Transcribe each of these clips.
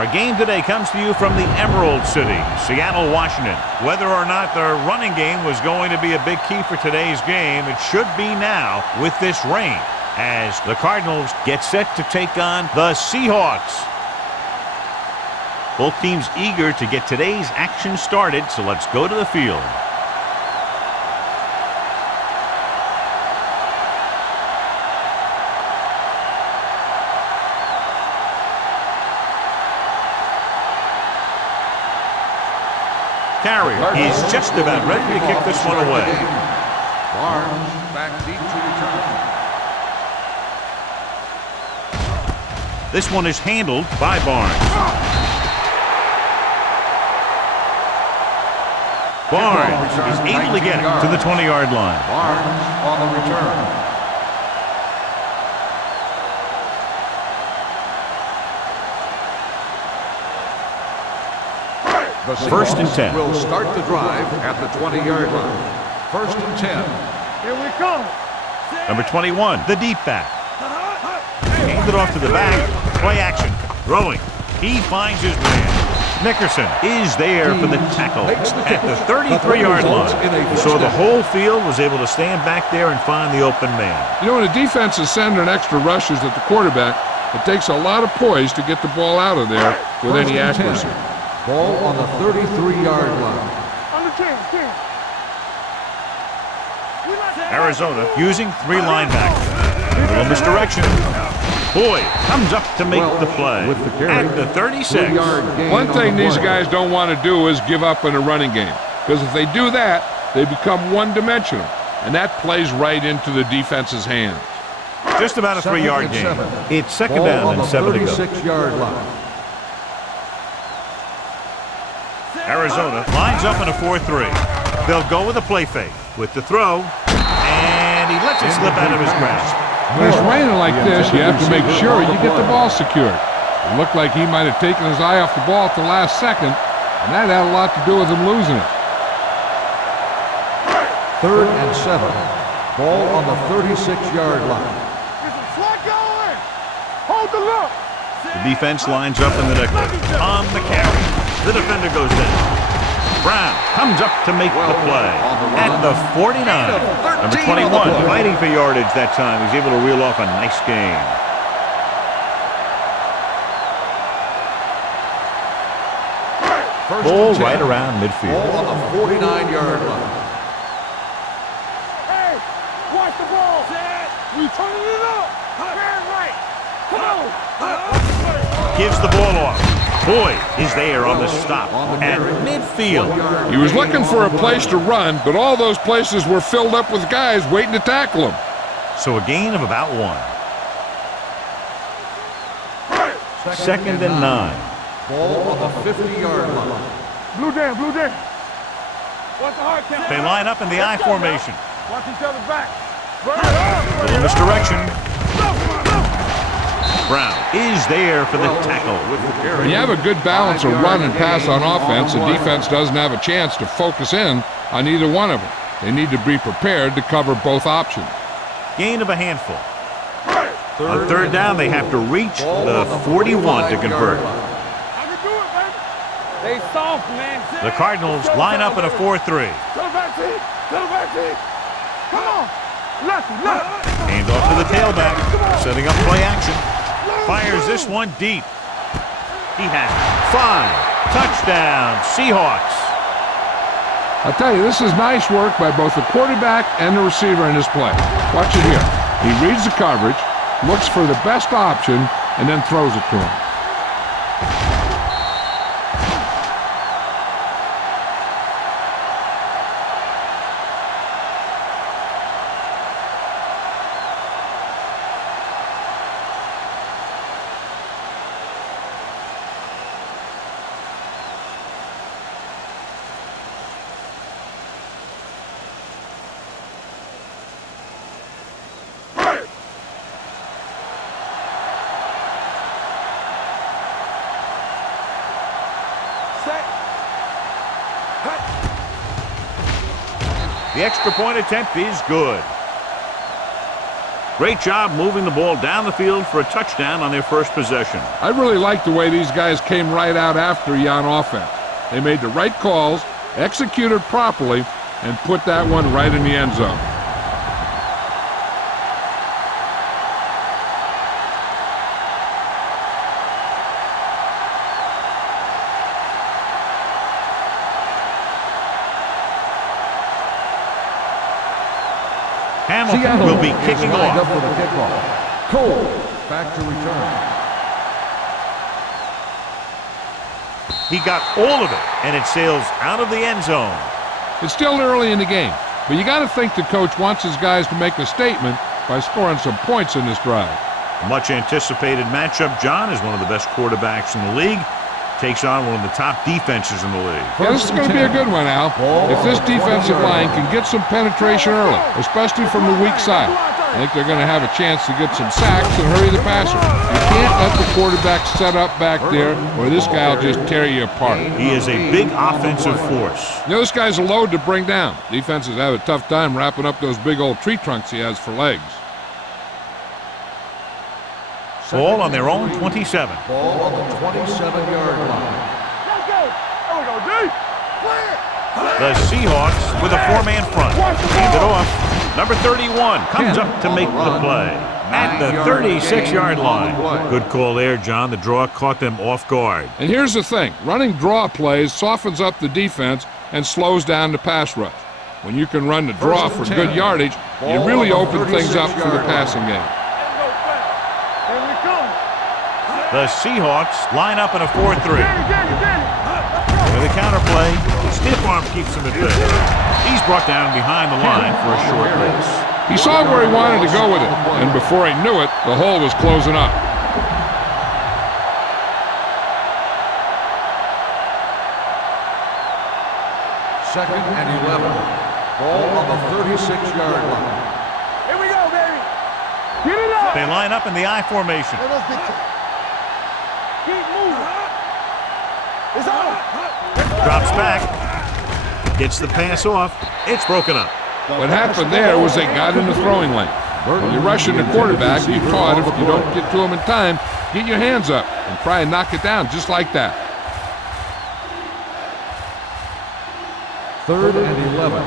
Our game today comes to you from the Emerald City, Seattle, Washington. Whether or not the running game was going to be a big key for today's game, it should be now with this rain, as the Cardinals get set to take on the Seahawks. Both teams eager to get today's action started, so let's go to the field. Carrier is just about ready to kick this one away. Barnes back deep to return. This one is handled by Barnes. Barnes is able to get it to the 20-yard line. Barnes on the return. The First and 10. Will start the drive at the 20-yard line. First and 10. Here we come. Number 21, the deep back. Handed off to the back. Play action. Throwing. He finds his man. Nickerson is there for the tackle at the 33-yard line. So the whole field was able to stand back there and find the open man. You know, when a defense is sending extra rushers at the quarterback, it takes a lot of poise to get the ball out of there with any accuracy. Ball on the 33-yard line. On the 10. Arizona using 3 linebackers. A little misdirection. Boyd comes up to make the play at the 36. One thing these guys don't want to do is give up in a running game, because if they do that, they become one-dimensional, and that plays right into the defense's hands. Just about a 3-yard gain. It's second down and 7 to go. 36-yard line. Arizona lines up in a 4-3. They'll go with a play fake with the throw, and he lets it slip out of his grasp. When it's raining like this, you have to make sure you get the ball secured. It looked like he might have taken his eye off the ball at the last second, and that had a lot to do with him losing it. Third and 7. Ball on the 36-yard line. Get some slack going. Hold the look. The defense lines up in the nickel. On the carry. The defender goes down. Brown comes up to make the play at the 49. Number 21 fighting for yardage that time. He's able to reel off a nice gain. Ball right around midfield. Ball on the 49-yard line. Hey, watch the ball. We turning it up. Very right. Come on. Gives the ball off. Boyd is there on the stop at midfield. He was looking for a place to run, but all those places were filled up with guys waiting to tackle him. So a gain of about 1. Second and 9. Ball on the 50-yard line. Blue down. Watch the hard count. They line up in the I formation. Watch each other back. Little misdirection. Brown is there for the tackle. When you have a good balance of run and pass on offense, the defense doesn't have a chance to focus in on either one of them. They need to be prepared to cover both options. Gain of a handful. On third down, they have to reach the 41 to convert. I can do it, baby. They soft, man. The Cardinals line up in a 4-3. To the back team. Come on. Left. Hand off to the tailback, setting up play action. Fires this one deep. He has 5. Touchdown, Seahawks. I'll tell you, this is nice work by both the quarterback and the receiver in this play. Watch it here. He reads the coverage, looks for the best option, and then throws it to him. The extra point attempt is good. Great job moving the ball down the field for a touchdown on their first possession. I really like the way these guys came right out after you on offense. They made the right calls, executed properly, and put that one right in the end zone. Hamilton will be kicking lined up off. for the kickoff. Cole back to return. He got all of it, and it sails out of the end zone. It's still early in the game, but you got to think the coach wants his guys to make a statement by scoring some points in this drive. A much anticipated matchup. John is one of the best quarterbacks in the league. Takes on one of the top defenses in the league. Yeah, this is going to be a good one, Al. If this defensive line can get some penetration early, especially from the weak side, I think they're going to have a chance to get some sacks and hurry the passer. You can't let the quarterback set up back there, or this guy will just tear you apart. He is a big offensive force. You know, this guy's a load to bring down. Defenses have a tough time wrapping up those big old tree trunks he has for legs. Ball on their own 27. Ball on the 27-yard line. Let's go. There we go, D. Clear. The Seahawks with a four-man front. Hand it off. Number 31 comes up to make the play at the 36-yard line. Good call there, John. The draw caught them off guard. And here's the thing. Running draw plays softens up the defense and slows down the pass rush. When you can run the draw for good yardage, you really open things up for the passing game. Here we come. The Seahawks line up in a 4-3. Get it. With a counterplay, stiff arm keeps him at bay. He's brought down behind the line for a short pass. He saw where he wanted to go with it, and before he knew it, the hole was closing up. Second and 11. Ball on the 36-yard line. Here we go, baby. Get it up. They line up in the I formation. Keep moving. It's on. Drops back. Gets the pass off. It's broken up. What happened there was they got in the throwing lane. When you're rushing the quarterback, you taught if you don't get to him in time, get your hands up and try and knock it down just like that. Third and 11.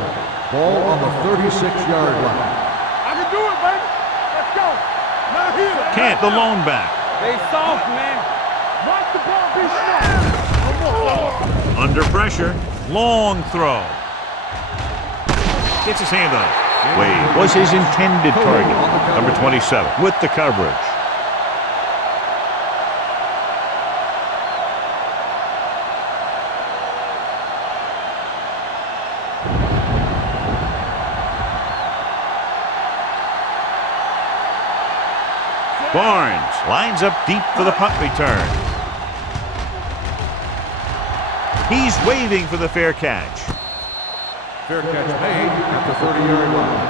Ball on the 36-yard line. I can do it, baby. Let's go. Now here. Can't the lone back. They soft, man. Watch the ball be strong. Under pressure. Long throw. Gets his hand on it. Wade was his intended target. Number 27 with the coverage. Barnes lines up deep for the punt return. He's waving for the fair catch. Fair catch made at the 30-yard line.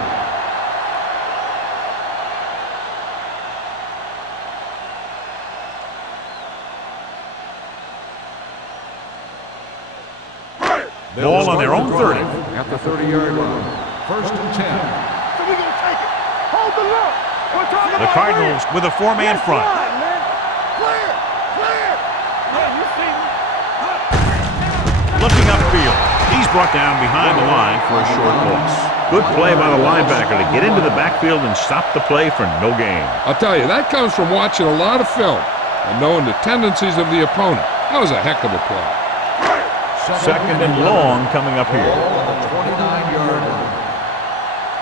Ball on their own 30. At the 30-yard line. First and 10. So we gonna take it. Hold the look. We're talking The about Cardinals with a four-man front. line, man. Clear. Clear. Yeah, you see me. Looking upfield. He's brought down behind the line for a short loss. Good play by the linebacker to get into the backfield and stop the play for no gain. I'll tell you, that comes from watching a lot of film and knowing the tendencies of the opponent. That was a heck of a play. Second and long coming up here. On the 29-yard line.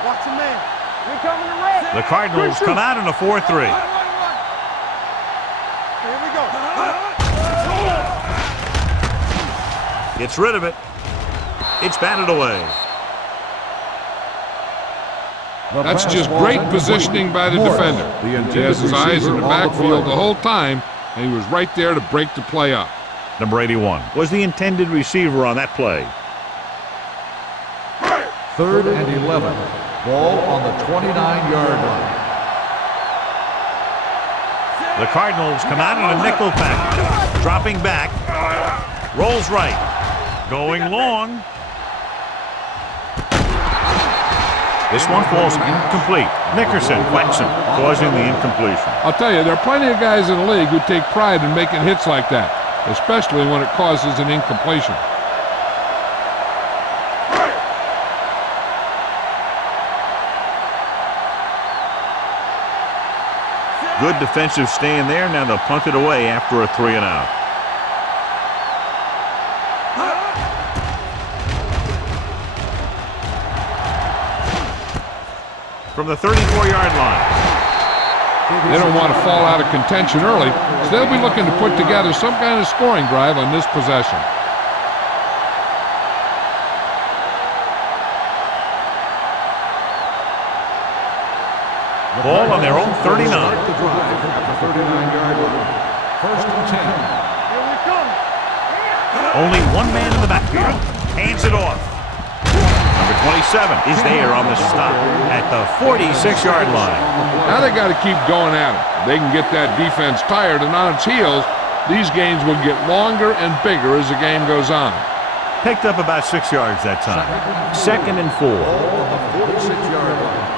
Watch the man. We're coming to red. The Cardinals come out in a 4-3. Here we go. Gets rid of it. It's batted away. That's just great positioning by the defender. He has his eyes in the backfield the whole time, and he was right there to break the play up. Number 81 was the intended receiver on that play. Third and 11. Ball on the 29-yard line. The Cardinals come out in a nickel package. Dropping back. Rolls right. Going long. This one falls incomplete. Nickerson whacks him, causing the incompletion. I'll tell you, there are plenty of guys in the league who take pride in making hits like that, especially when it causes an incompletion. Good defensive stand there. Now they'll punt it away after a 3-and-out. From the 34-yard line. They don't want to fall out of contention early, so they'll be looking to put together some kind of scoring drive on this possession. Ball on their own 39. The drive at the 39-yard line. First and 10. Here we come. Only one man in the backfield. Hands it off. Number 27 is there on the stop at the 46-yard line. Now they got to keep going at it. If they can get that defense tired and on its heels, these games will get longer and bigger as the game goes on. Picked up about 6 yards that time. Second and 4. Ball on the 46-yard line.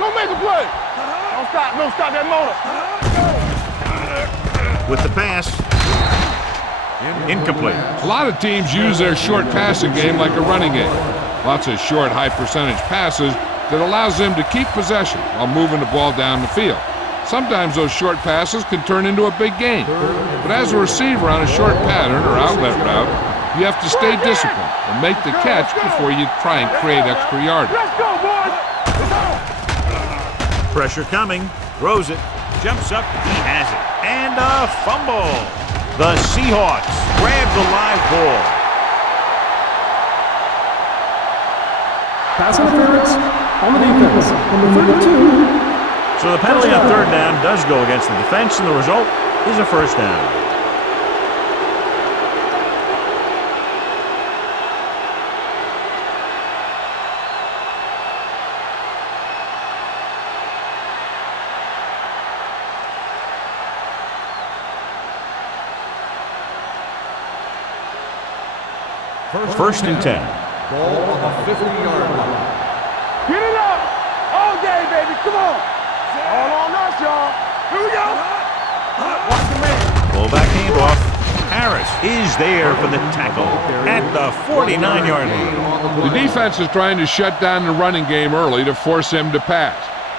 Don't make a play. Don't stop that motor. With the pass. Incomplete. A lot of teams use their short passing game like a running game. Lots of short, high-percentage passes that allows them to keep possession while moving the ball down the field. Sometimes those short passes can turn into a big gain. But as a receiver on a short pattern or outlet route, you have to stay disciplined and make the catch before you try and create extra yardage. Let's go, boys. Pressure coming. Throws it. Jumps up. He has it. And a fumble. The Seahawks grab the live ball. Pass interference on the defense. Number 32. So the penalty on third down does go against the defense, and the result is a first down. First and 10. Ball on the 50-yard line. Get it up. All day, baby. Come on. All on us, y'all. Here we go. Watch the man. Fullback handoff. Harris is there for the tackle at the 49-yard line. The defense is trying to shut down the running game early to force him to pass.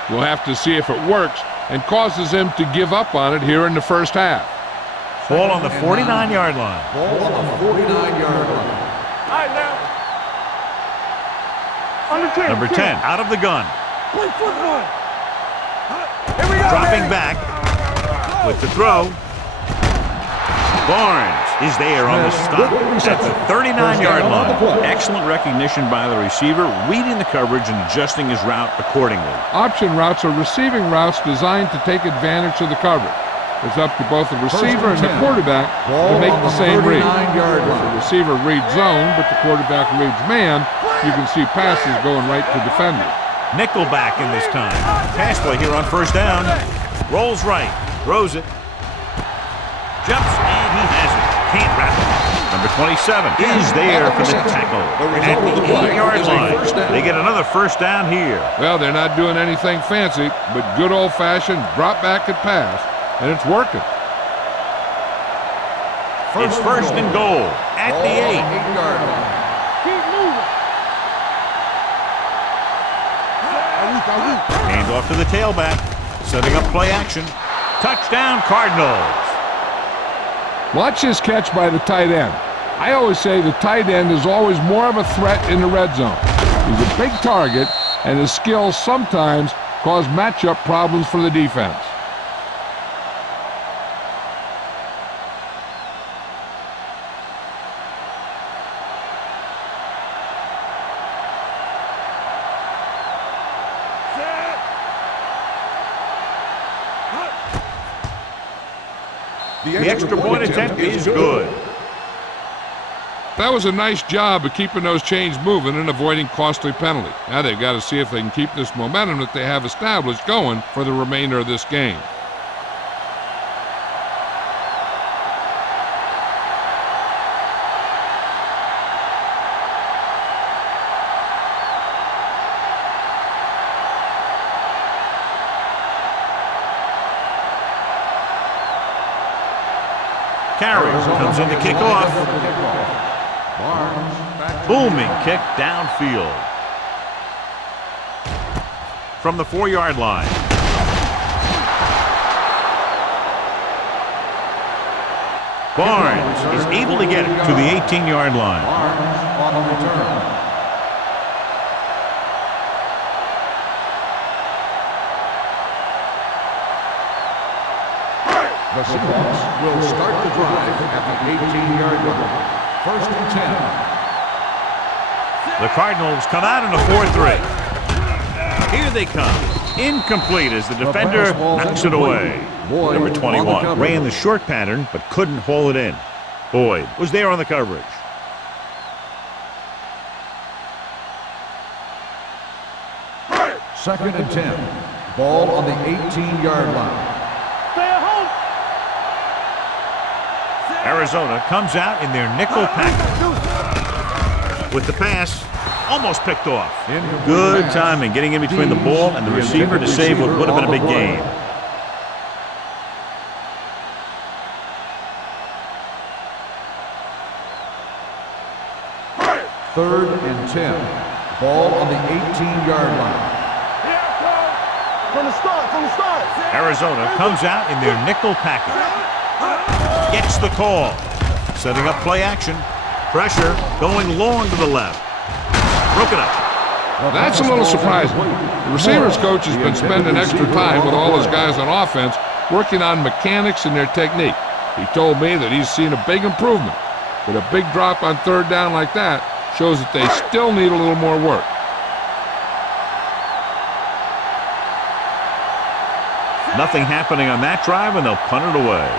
We'll have to see if it works and causes him to give up on it here in the first half. Ball on the 49-yard line. Ball on the 49-yard line. All right, now. Under 10. Number 10 out of the gun. Play football. Here we go, Dropping baby. back with the throw. Barnes is there on the stop at the 39-yard line. Excellent recognition by the receiver, reading the coverage and adjusting his route accordingly. Option routes are receiving routes designed to take advantage of the coverage. It's up to both the receiver and the quarterback to make the same read. If the receiver reads zone, but the quarterback reads man, you can see passes going right to defenders. Nickelback in this time. Pass play here on first down. Rolls right. Throws it. Jumps, and he has it. Can't wrap it. Number 27 is there for the tackle at the 8-yard line. They get another first down here. Well, they're not doing anything fancy, but good old-fashioned drop back and pass, and it's working. It's first and goal at the 8. Keep moving. Hand off to the tailback. Setting up play action. Touchdown, Cardinals. Watch this catch by the tight end. I always say the tight end is always more of a threat in the red zone. He's a big target, and his skills sometimes cause matchup problems for the defense. The extra point attempt is good. That was a nice job of keeping those chains moving and avoiding costly penalty. Now they've got to see if they can keep this momentum that they have established going for the remainder of this game. Carries, comes in to kick off. Barnes back to Booming kick downfield. From the 4-yard line. Barnes is able to get it to the 18-yard line. Barnes on the return. The Seahawks will start the drive at the 18-yard line. 1st and 10. The Cardinals come out in a 4-3. Here they come. Incomplete as the defender knocks it away. Number 21 ran the short pattern but couldn't haul it in. Boyd was there on the coverage. Second and 10. Ball on the 18-yard line. Arizona comes out in their nickel package. With the pass, almost picked off. Good timing, getting in between the ball and the receiver to save what would have been a big gain. Third and 10. Ball on the 18-yard line. From the start. Arizona comes out in their nickel package. Gets the call. Setting up play action. Pressure going long to the left. Broken up. That's a little surprising. The receivers coach has been spending extra time with all his guys on offense working on mechanics and their technique. He told me that he's seen a big improvement. But a big drop on 3rd down like that shows that they still need a little more work. Nothing happening on that drive, and they'll punt it away.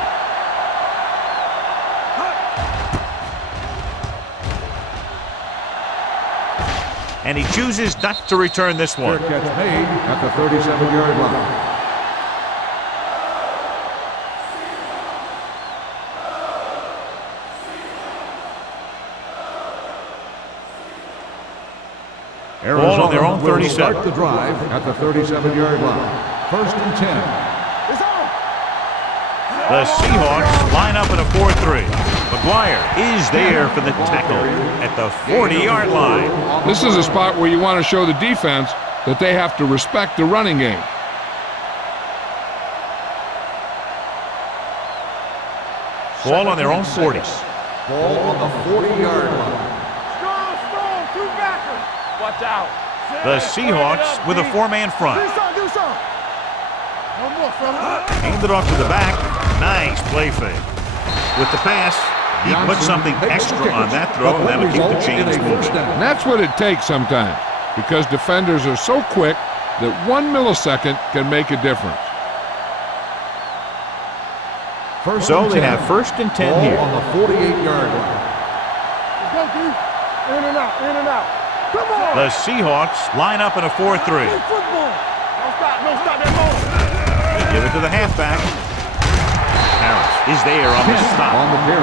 And he chooses not to return this one. Fair catch made at the 37-yard line. Ball on their own 37. Start the drive at the 37-yard line. 1st and 10. The Seahawks line up in a 4-3. McGuire is there for the tackle at the 40-yard line. This is a spot where you want to show the defense that they have to respect the running game. Ball on their own 40. Ball on the 40-yard line. Strong, 2 backers. Watch out. The Seahawks with a 4-man front. Do something. One more, fella. Aimed it off to the back. Nice play fake. With the pass, he put something extra on that throw, and that'll keep the chains moving. And that's what it takes sometimes, because defenders are so quick that 1 millisecond can make a difference. So they have 1st and 10 here. On the 48-yard line. Let's go, dude. In and out. Come on. The Seahawks line up in a 4-3. Play football. Don't stop that ball. They give it to the halfback. Harris is there on the stop.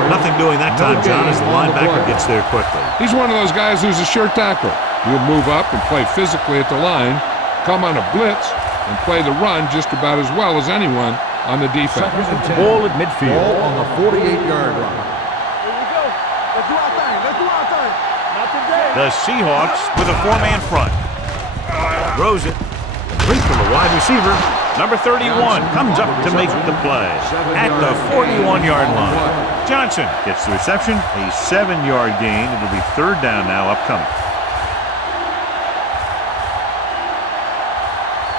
Nothing doing that time, John, as the linebacker gets there quickly. He's one of those guys who's a sure tackler. He'll move up and play physically at the line, come on a blitz, and play the run just about as well as anyone on the defense. Ball at midfield. Ball on the 48-yard line. Here we go. Let's do our thing. Not today. The Seahawks with a 4-man front. Throws it. Complete from the wide receiver. Number 31 comes up to make the play at the 41-yard line. Johnson gets the reception, a 7-yard gain. It'll be 3rd down now upcoming.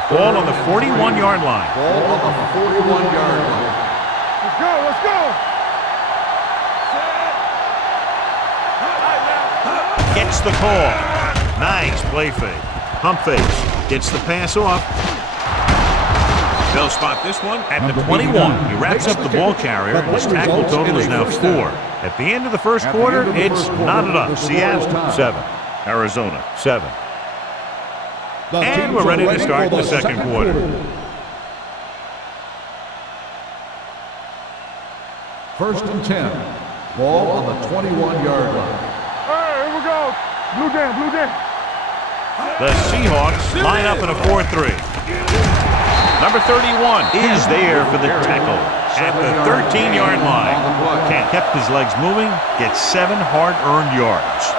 Ball on the 41-yard line. Ball on the 41-yard line. Let's go. Gets the call. Nice play fake. Pump fakes. Gets the pass off. They'll spot this one at the 21. He wraps up the ball carrier. His tackle total is now 4. At the end of the first quarter, it's knotted up. Seattle 7, Arizona 7. And we're ready to start the second quarter. First and 10. Ball on the 21-yard line. Here we go. Blue down. The Seahawks line up in a 4-3. Number 31 is there for the tackle at the 13-yard line. Kent kept his legs moving, gets 7 hard-earned yards.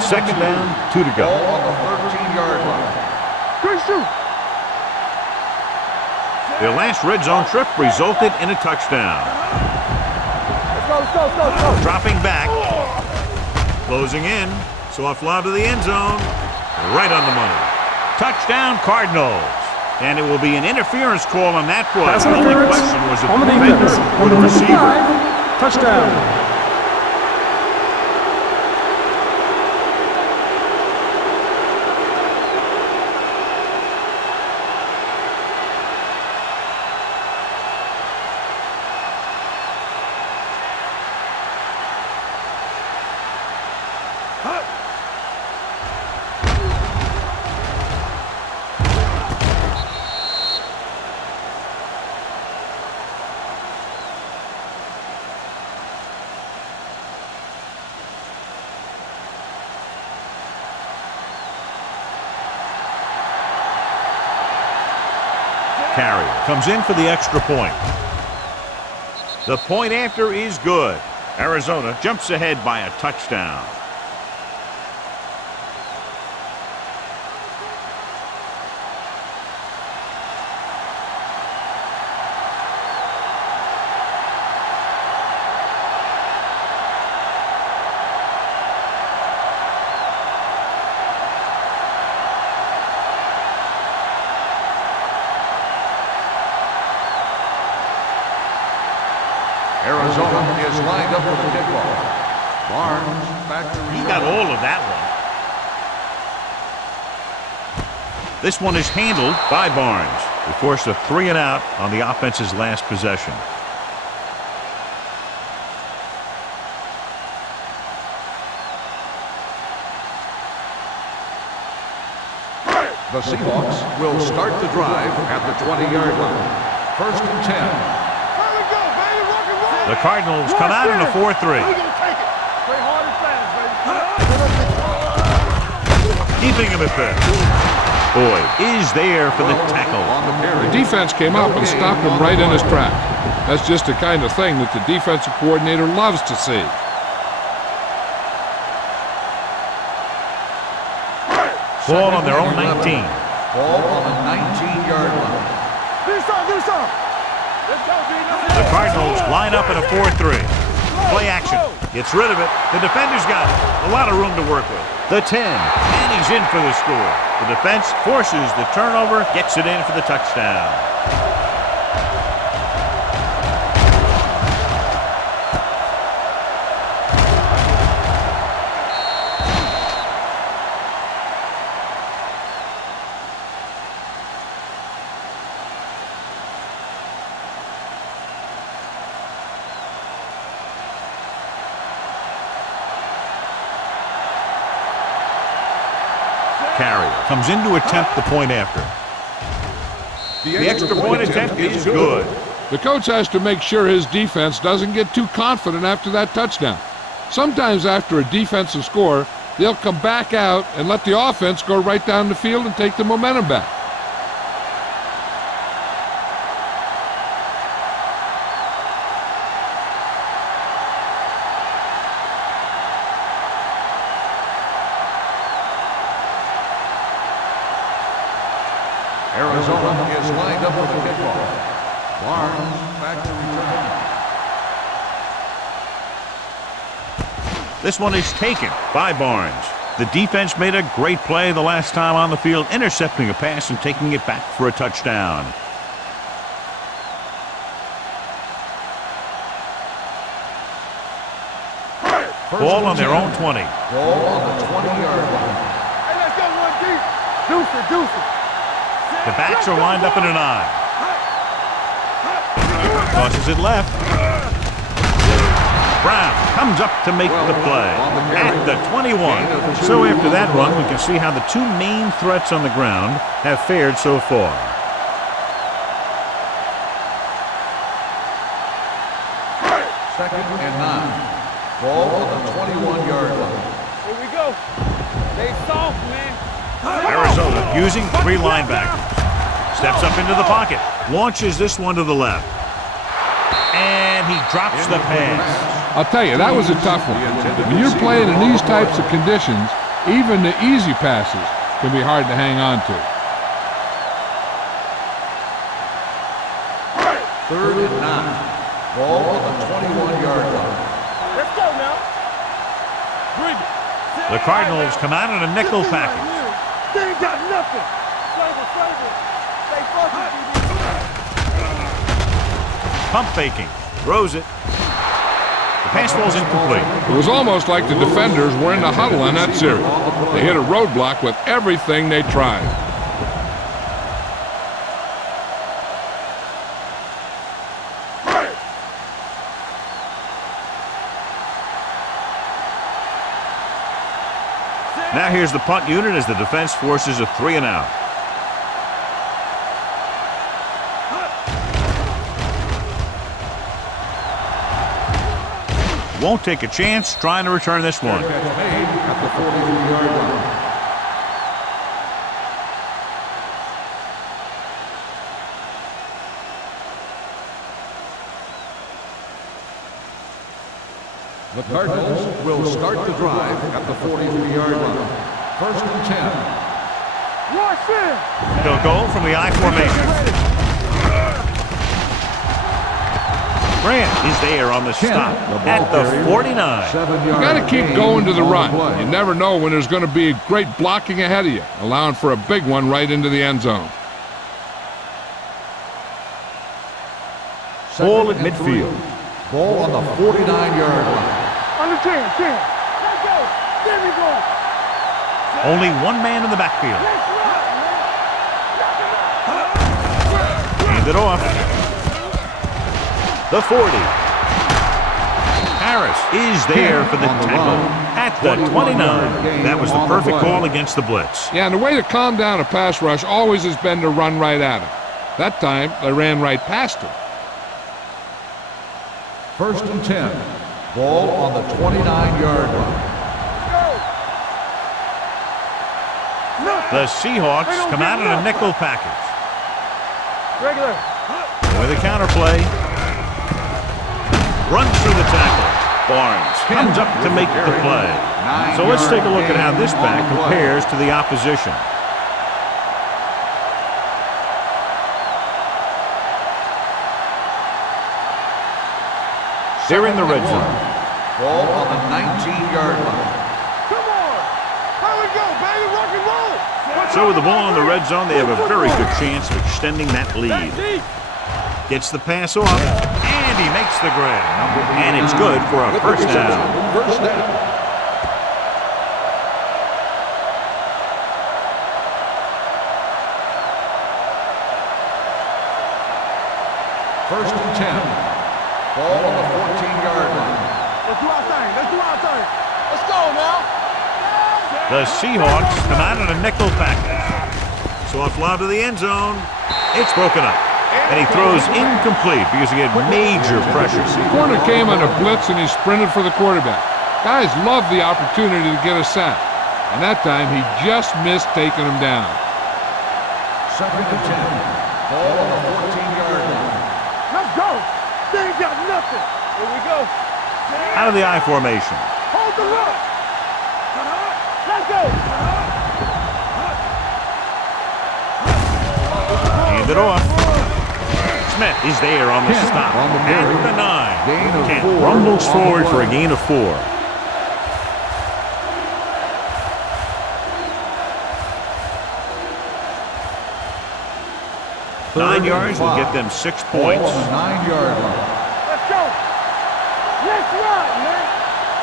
Second down, 2 to go. Ball on the 13-yard line. Good shoot. Their last red zone trip resulted in a touchdown. Let's go. Dropping back, closing in, so a fly to the end zone, right on the money. Touchdown, Cardinals. And it will be an interference call on that play. Pass The only interference question was if on the the defender defense. or the Number receiver. 55, touchdown. Carrier comes in for the extra point. The point after is good. Arizona jumps ahead by a touchdown. Arizona is lined up for the kickoff. Barnes back to He got all of that one. This one is handled by Barnes. They forced a 3-and-out on the offense's last possession. The Seahawks will start the drive at the 20-yard line. First and 10. Here we go, baby. Rock and roll. The Cardinals come out in a 4-3. We're gonna take it. Play hard and fast, baby. Keeping him at bay. Boyd is there for the tackle. The defense came up and stopped him right in his track. That's just the kind of thing that the defensive coordinator loves to see. Ball on their own 19. Ball on the 19-yard line. Do something. Let's go, B. The Cardinals line up in a 4-3. Play action. Gets rid of it. The defender's got it. A lot of room to work with. The 10. And he's in for the score. The defense forces the turnover, gets it in for the touchdown. Carrier comes in to attempt the point after. The extra point attempt is good. The coach has to make sure his defense doesn't get too confident after that touchdown. Sometimes after a defensive score, they'll come back out and let the offense go right down the field and take the momentum back. Arizona is lined up for the kickoff. Barnes back to return. This one is taken by Barnes. The defense made a great play the last time on the field, intercepting a pass and taking it back for a touchdown. Ball on their own 20. Ball on the 20-yard line. Hey, let's go, 1 deep. Deuce it. The backs are lined up in an I. Tosses it left. Brown comes up to make the play at the 21. So after that run, we can see how the two main threats on the ground have fared so far. Second and 9. Ball on the 21-yard line. Here we go. Stay soft, man. Arizona using 3 linebackers. Steps up into the pocket. Launches this one to the left. And he drops the pass. I'll tell you, that was a tough one. When you're playing in these types of conditions, even the easy passes can be hard to hang on to. 3rd and 9. Ball on the 21-yard line. Let's go now. Bring it. The Cardinals come out in a nickel package. They ain't got nothing. Flavor. Stay focused, Pump faking. Throws it. The pass ball's incomplete. It was almost like the defenders were in the huddle on that series. They hit a roadblock with everything they tried. Now here's the punt unit as the defense forces a 3 and out. Won't take a chance trying to return this one. Catch made at the 43-yard line. The Cardinals will start the drive at the 43-yard line. 1st and 10. Watch it. They'll go from the I formation. Grant is there on the stop at the 49. You got to keep going to the run. You never know when there's going to be great blocking ahead of you, allowing for a big one right into the end zone. Ball at midfield. Ball on the 49-yard line. On the 10. Let's go. There we go. Only one man in the backfield. Hand it off. The 40. Harris is there for the tackle at the 29. That was the perfect call against the blitz. Yeah, and the way to calm down a pass rush always has been to run right at him. That time, they ran right past him. 1st and 10. Ball on the 29-yard line. The Seahawks come out in a nickel package. Regular. With a counter play. Runs through the tackle. Barnes comes up to make the play. So let's take a look at how this back compares to the opposition. They're in the red zone. Ball on the 19-yard line. Come on. Here we go, baby. Rock and roll. So with the ball in the red zone, they have a very good chance of extending that lead. Gets the pass off, and he makes the grab. And it's good for a first down. First down. First and 10. Ball on the 14-yard line. Let's do our thing. Let's go now. The Seahawks come out in a nickel package. Soft lob to the end zone. It's broken up. And he throws incomplete because he had major pressure. The corner came on a blitz and he sprinted for the quarterback. Guys love the opportunity to get a sack. And that time he just missed taking him down. 2nd and 10. Ball on the 14-yard line. Let's go. They ain't got nothing. Here we go. Out of the I formation. Hold the look. Let's go. Hand it off. Smith is there on the stop on the at carry. the 9. Gain of Kent 4 rumbles on the forward for a play. gain of 4. Nine yards will get them 6 points. Ball on the 9-yard line. Let's go. Let's ride, man.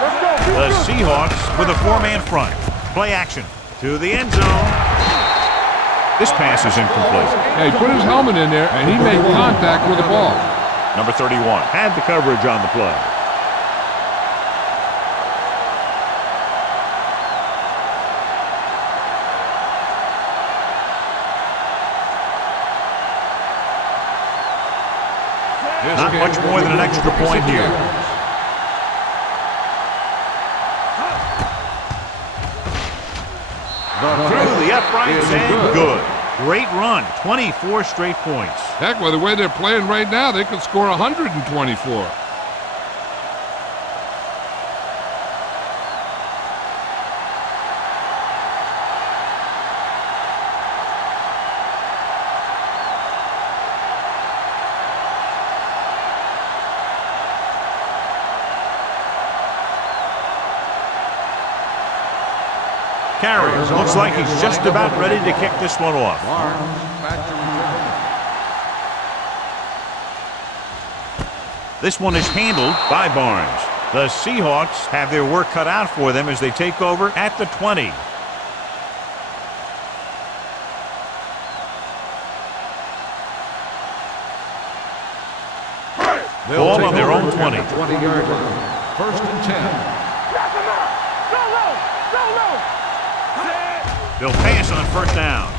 Let's go. The Seahawks with a 4-man front. Play action to the end zone. This pass is incomplete. Yeah, he put his helmet in there and he made contact with the ball. Number 31 had the coverage on the play. Not much more than an extra point here. Through the uprights and good. Great run. 24 straight points. Heck, with the way they're playing right now, they could score 124. Carey looks like he's just about ready to kick this one off. Barnes back to return. This one is handled by Barnes. The Seahawks have their work cut out for them as they take over at the 20. Ball on their own 20. 20-yard line. First and 10. They'll pass on first down.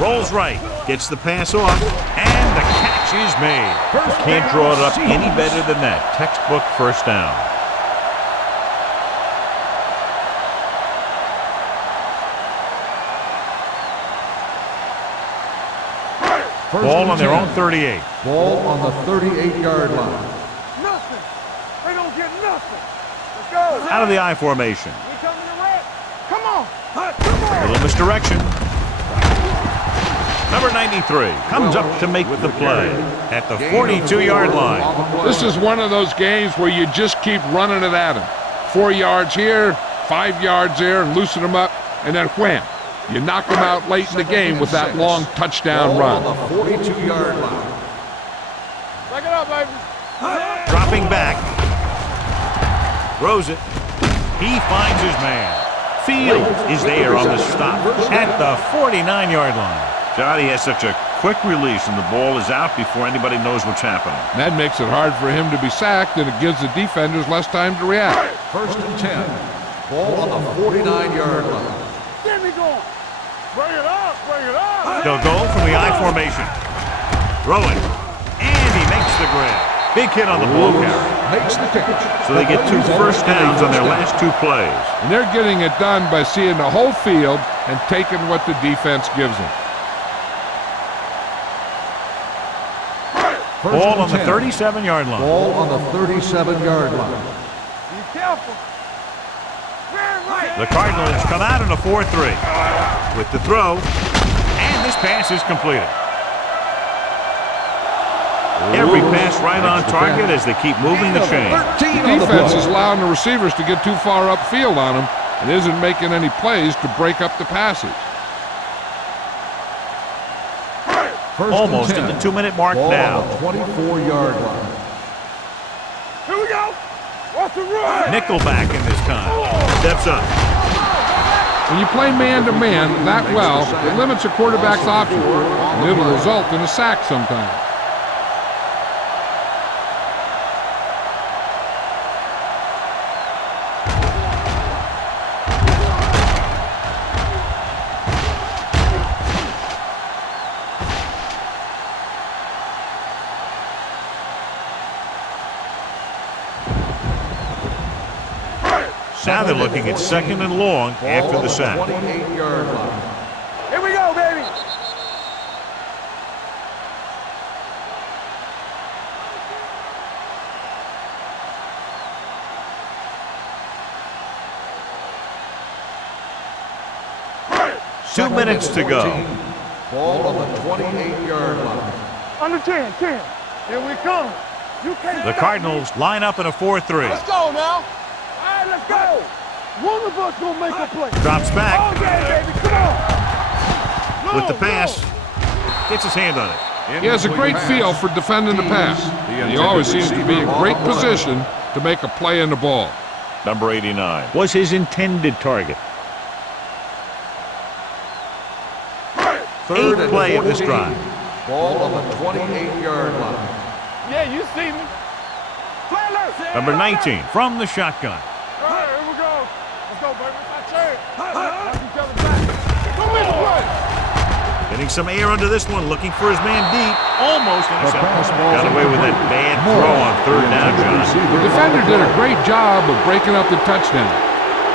Rolls right, gets the pass off, and the catch is made. Can't draw it up any better than that. Textbook first down. Ball on their own 38. Ball on the 38-yard line. Nothing. They don't get nothing. Let's go. Out of the I formation. We coming to red. Come on. Come on. A little misdirection. Number 93 comes up to make the play at the 42-yard line. This is one of those games where you just keep running it at them. 4 yards here, 5 yards there, and loosen them up, and then wham. You knock them out late in the game with that long touchdown run. On the 42-yard line. Back it up, baby. Dropping back. Throws it. He finds his man. Fields is there on the stop at the 49-yard line. John, he has such a quick release, and the ball is out before anybody knows what's happening. That makes it hard for him to be sacked, and it gives the defenders less time to react. First and 10. Ball on the 49-yard line. Get me going. Bring it up. Bring it up. They'll go from the I formation. Throwing. And he makes the grab. Big hit on the ball carrier. Makes the catch. So they get 2 first downs on their last 2 plays. And they're getting it done by seeing the whole field and taking what the defense gives them. Ball on the 37-yard line. Ball on the 37-yard line. Be careful. Very right. The Cardinals come out in a 4-3 with the throw, and this pass is completed. Every pass right on target as they keep moving the chain. The defense is allowing the receivers to get too far upfield on them and isn't making any plays to break up the passes. Almost at the 2-minute mark now. 24-yard line. Here we go. What's the run? Nickelback in this time. Steps up. When you play man-to-man that well, it limits a quarterback's options, and it'll result in a sack sometimes. Now they're looking at second and long after the sack. 28-yard line. Here we go, baby. Two minutes to go. Ball on the 28-yard line. Under 10. Here we come. You can't The stop Cardinals line up in a 4-3. Let's go now. All right, let's go. One of us gonna make a play. Drops back Okay, baby, come on. with the pass. Gets his hand on it. He has a great feel for defending the pass, and he always seems to be in great position to make a play in the ball. Number 89 was his intended target. Third and play of this 14. drive. Ball on the 28-yard line. Yeah, you see me. Play alert. Number 19 from the shotgun. All right, here we go. Let's go, baby. That's it. Knock each other back. Don't miss play. Getting some air under this one, looking for his man deep. Almost intercepted. Got away with that bad throw on third down, John. The defender did a great job of breaking up the touchdown,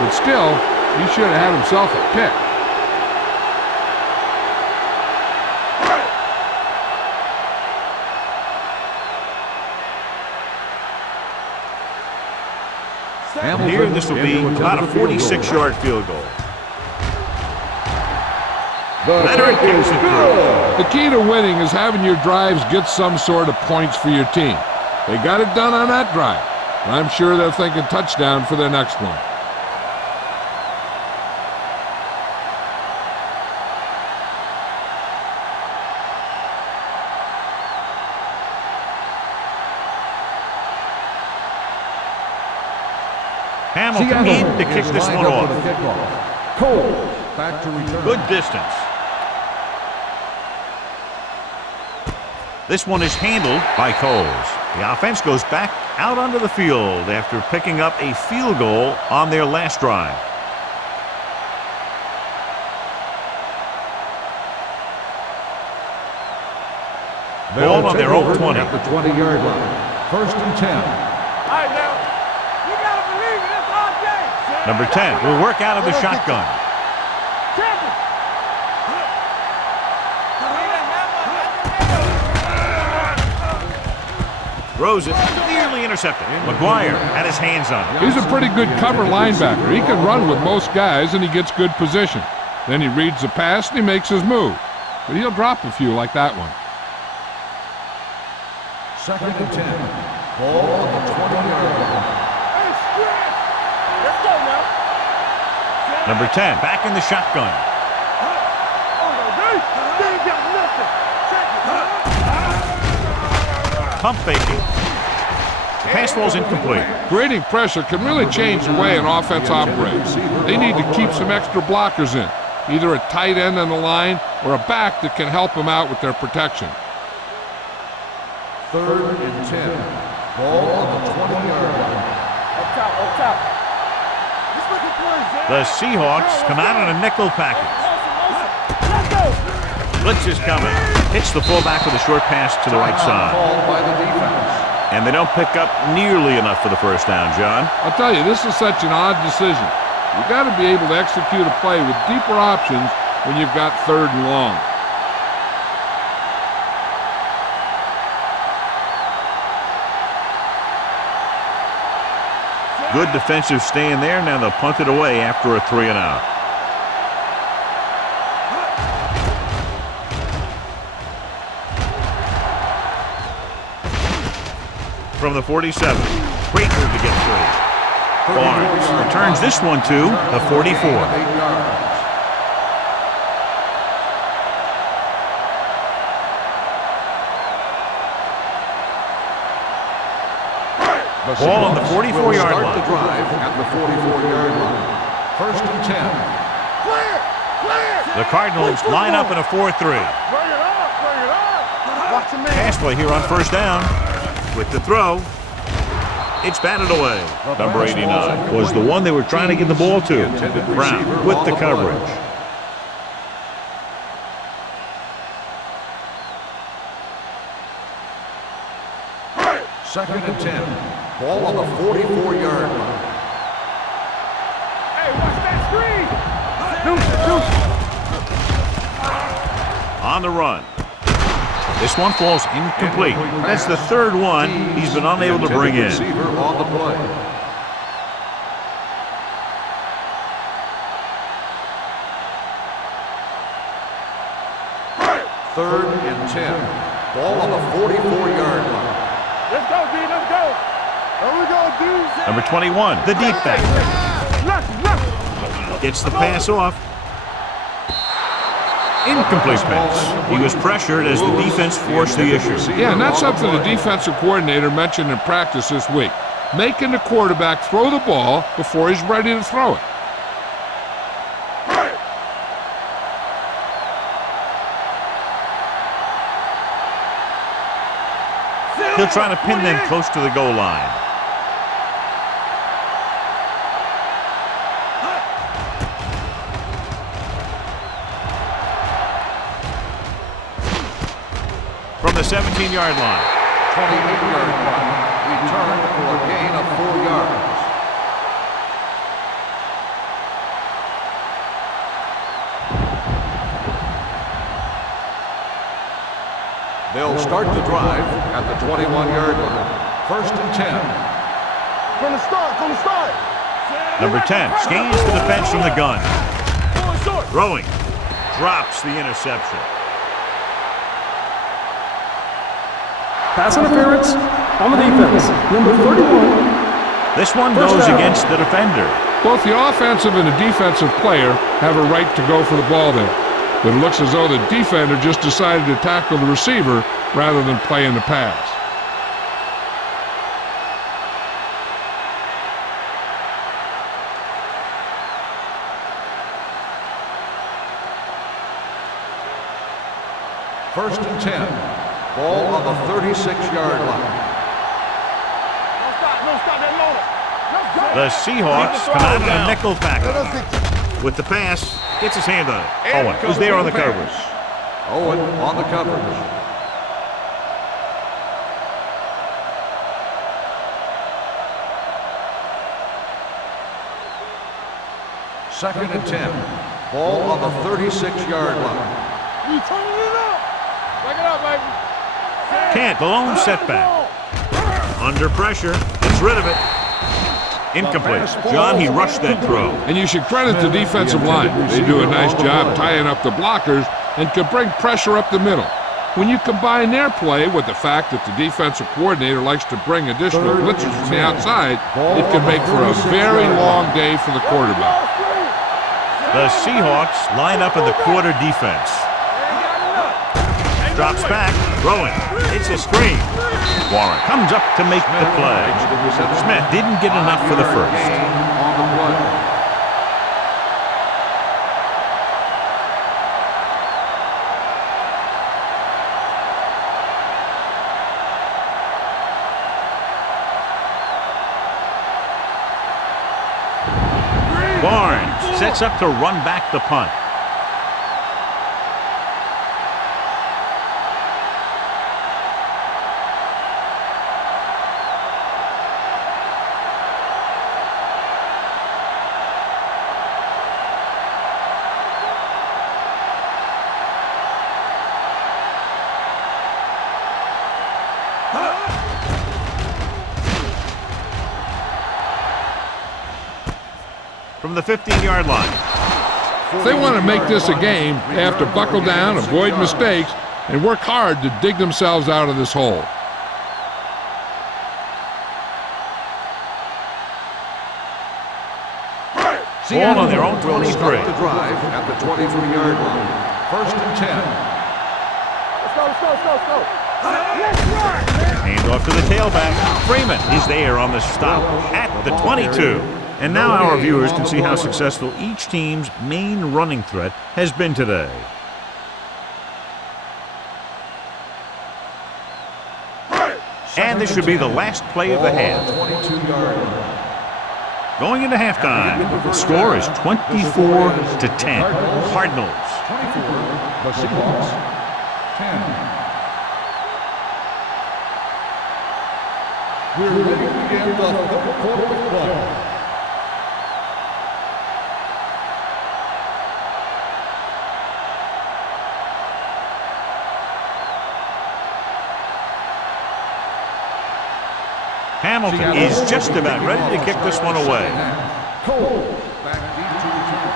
but still, he should have had himself a pick. Here, this will be about a 46-yard field goal. Leonard kicks it through. The key to winning is having your drives get some sort of points for your team. They got it done on that drive. And I'm sure they're thinking touchdown for their next one. Hamilton in to kick this one off. Cole back to return. Good distance. This one is handled by Coles. The offense goes back out onto the field after picking up a field goal on their last drive. Ball on their own 20. At the 20-yard line. 1st and 10. All right, now. You got to believe it. It's all day. Number 10 will work out of the shotgun. Throws it, nearly intercepted. McGuire had his hands on it. He's a pretty good cover linebacker. He can run with most guys, and he gets good position. Then he reads the pass, and he makes his move. But he'll drop a few like that one. 2nd and 10. Ball on the 20-yard line. Let's go now. Number 10 back in the shotgun. They ain't got nothing. Pump faking. The pass falls incomplete. Creating pressure can really change the way an offense operates. They need to keep some extra blockers in, either a tight end on the line or a back that can help them out with their protection. 3rd and 10. Ball on the 20-yard line. Up top. Just look at plays. The Seahawks come out in a nickel package. Let's go. Blitz is coming. Hits the fullback with a short pass to the right side. Called by the defense. And they don't pick up nearly enough for the first down, John. I'll tell you, this is such an odd decision. You've got to be able to execute a play with deeper options when you've got 3rd and long. Good defensive stand there. Now they'll punt it away after a 3 and out. From the 47. Great move to get through. Barnes returns this one to the 44. 8 yards. Ball on the 44-yard Start line. the drive at the 44-yard line. 1st and 10. The Cardinals line up in a 4-3. Bring it up. Watch him, man. Pass play here on 1st down. With the throw, it's batted away. Number 89 was the one they were trying to get the ball to. Brown with the coverage. Second and 10. Ball on the 44-yard line. Hey, watch that screen. On the run. This one falls incomplete. That's the 3rd one he's been unable to bring in. Receiver on the play. Third and 10. Ball on the 44-yard line. Let's go, D. Let's go. There we go, D. Number 21, the deep back. Gets the pass off. Incomplete pass. He was pressured as the defense forced the issue. Yeah, and that's something the defensive coordinator mentioned in practice this week. Making the quarterback throw the ball before he's ready to throw it. He'll try to pin them close to the goal line. From the 17-yard line. 28-yard line. Return for a gain of 4 yards. They'll start the drive at the 21-yard line. 1st and 10. From the start. Number 10 scans the defense from the gun. Throwing. Drops the interception. Pass interference on the defense. Number 31. This one First goes down. against the defender. Both the offensive and the defensive player have a right to go for the ball there. But it looks as though the defender just decided to tackle the receiver rather than play in the pass. First and 10. Ball on the 36-yard line. No stop that motor. The Seahawks come out in a nickel package. With the pass, gets his hand on it. Owen was there on the coverage. Owen on the coverage. Second and 10. Ball on the 36-yard line. You turning it up. Back it up, baby. Can't, the lone setback. Under pressure, gets rid of it. Incomplete. John, he rushed that throw. And you should credit the defensive line. They do a nice job tying up the blockers and can bring pressure up the middle. When you combine their play with the fact that the defensive coordinator likes to bring additional blitzers from the outside, it can make for a very long day for the quarterback. The Seahawks line up in the quarter defense. Drops back, throwing. It's a screen. Warren comes up to make the play. Smith didn't get enough for the first. On the play. Barnes sets up to run back the punt. From the 15-yard line. If they want to make this a game, they have to buckle down, avoid mistakes, and work hard to dig themselves out of this hole. Ball on their own Will 23. start the drive at the 23-yard line. First and 10. Let's go. Let's run, man. Hand off to the tailback. Freeman is there on the stop at the 22. And now our viewers can see how successful each team's main running threat has been today. And this should be the last play of the half. 22-yard line. Going into halftime, the score is 24-10. Cardinals. 24. The Seahawks. 10. We're ready to begin the third quarter of play. Hamilton is just about ready to kick this one away. Cole back deep to return.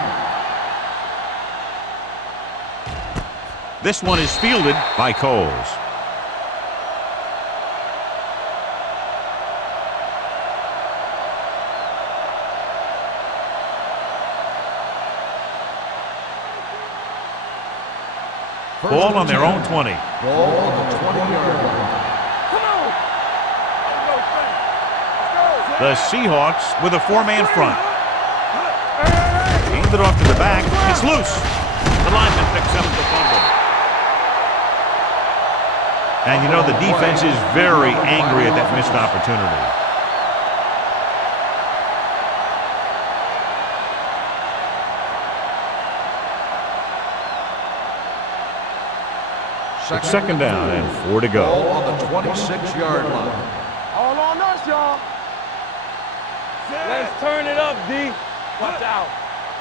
This one is fielded by Coles. Ball on their own 20. Ball on the 20-yard line. The Seahawks with a four-man front. Handed off to the back. It's loose. The lineman picks up the fumble. And you know the defense is very angry at that missed opportunity. It's second down and 4 to go. Ball on the 26-yard line. All on us, y'all. Let's turn it up, D. Watch out.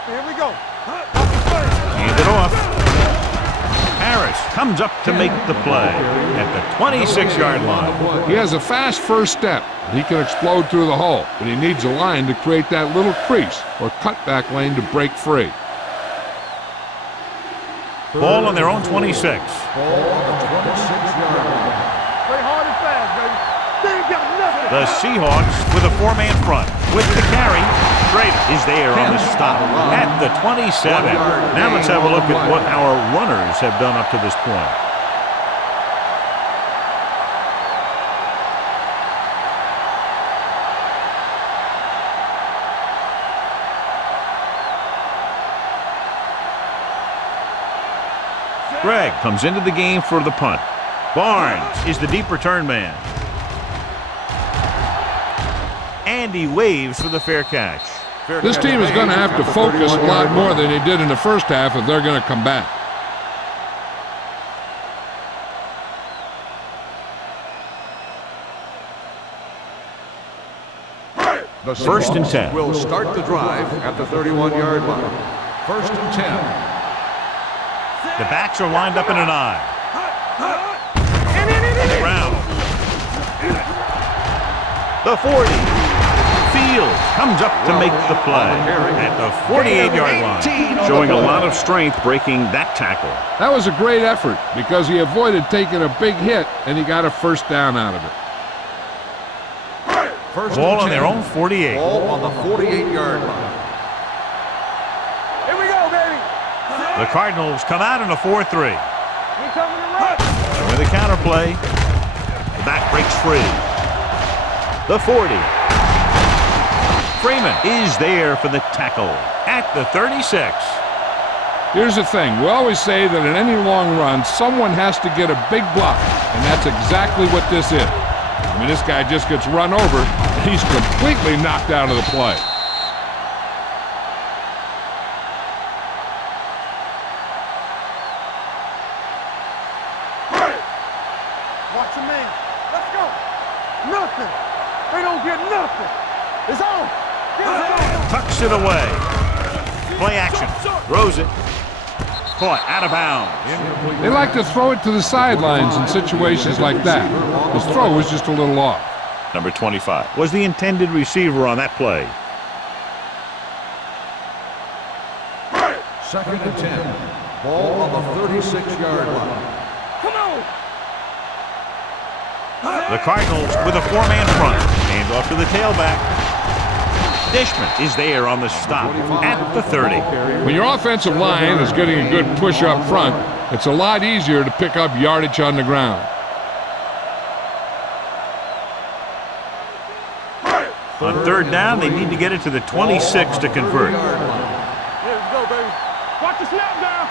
Here we go. Hand it off. Harris comes up to make the play at the 26-yard line. He has a fast first step. He can explode through the hole, but he needs a line to create that little crease or cutback lane to break free. Ball on their own 26. Ball on the 26-yard line. Play hard and fast, baby. They ain't got nothing. The Seahawks with a four-man front. With the carry, Schrader is there on the stop at the 27. Now let's have a look at what our runners have done up to this point. Greg comes into the game for the punt. Barnes is the deep return man. And he waves for the fair catch. This team is going to have to focus a lot more than they did in the first half if they're going to come back. The First and Seahawks 10. will start the drive at the 31-yard line. First and 10. The backs are lined up in an I. Brown. The 40. Fields comes up to make the play at the 48-yard line. Showing a lot of strength breaking that tackle. That was a great effort because he avoided taking a big hit and he got a first down out of it. First Ball and on their 10. own 48. Ball on the 48-yard line. Here we go, baby. The Cardinals come out in a 4-3. We coming to run. With a counter play, the back breaks free. The 40. Freeman is there for the tackle at the 36. Here's the thing. We always say that in any long run, someone has to get a big block, and that's exactly what this is. I mean, this guy just gets run over, and he's completely knocked out of the play. Watch your man. Let's go. Nothing. They don't get nothing. It's on. Tucks it away. Play action. Throws it. Caught out of bounds. They like to throw it to the sidelines in situations like that. His throw was just a little off. Number 25 was the intended receiver on that play. Second and 10. Ball on the 36-yard line. Come on. The Cardinals with a four-man front. Hand off to the tailback. Dishman is there on the stop at the 30. When your offensive line is getting a good push up front, it's a lot easier to pick up yardage on the ground. On third down, they need to get it to the 26 to convert. Here we go, baby. Watch the snap down.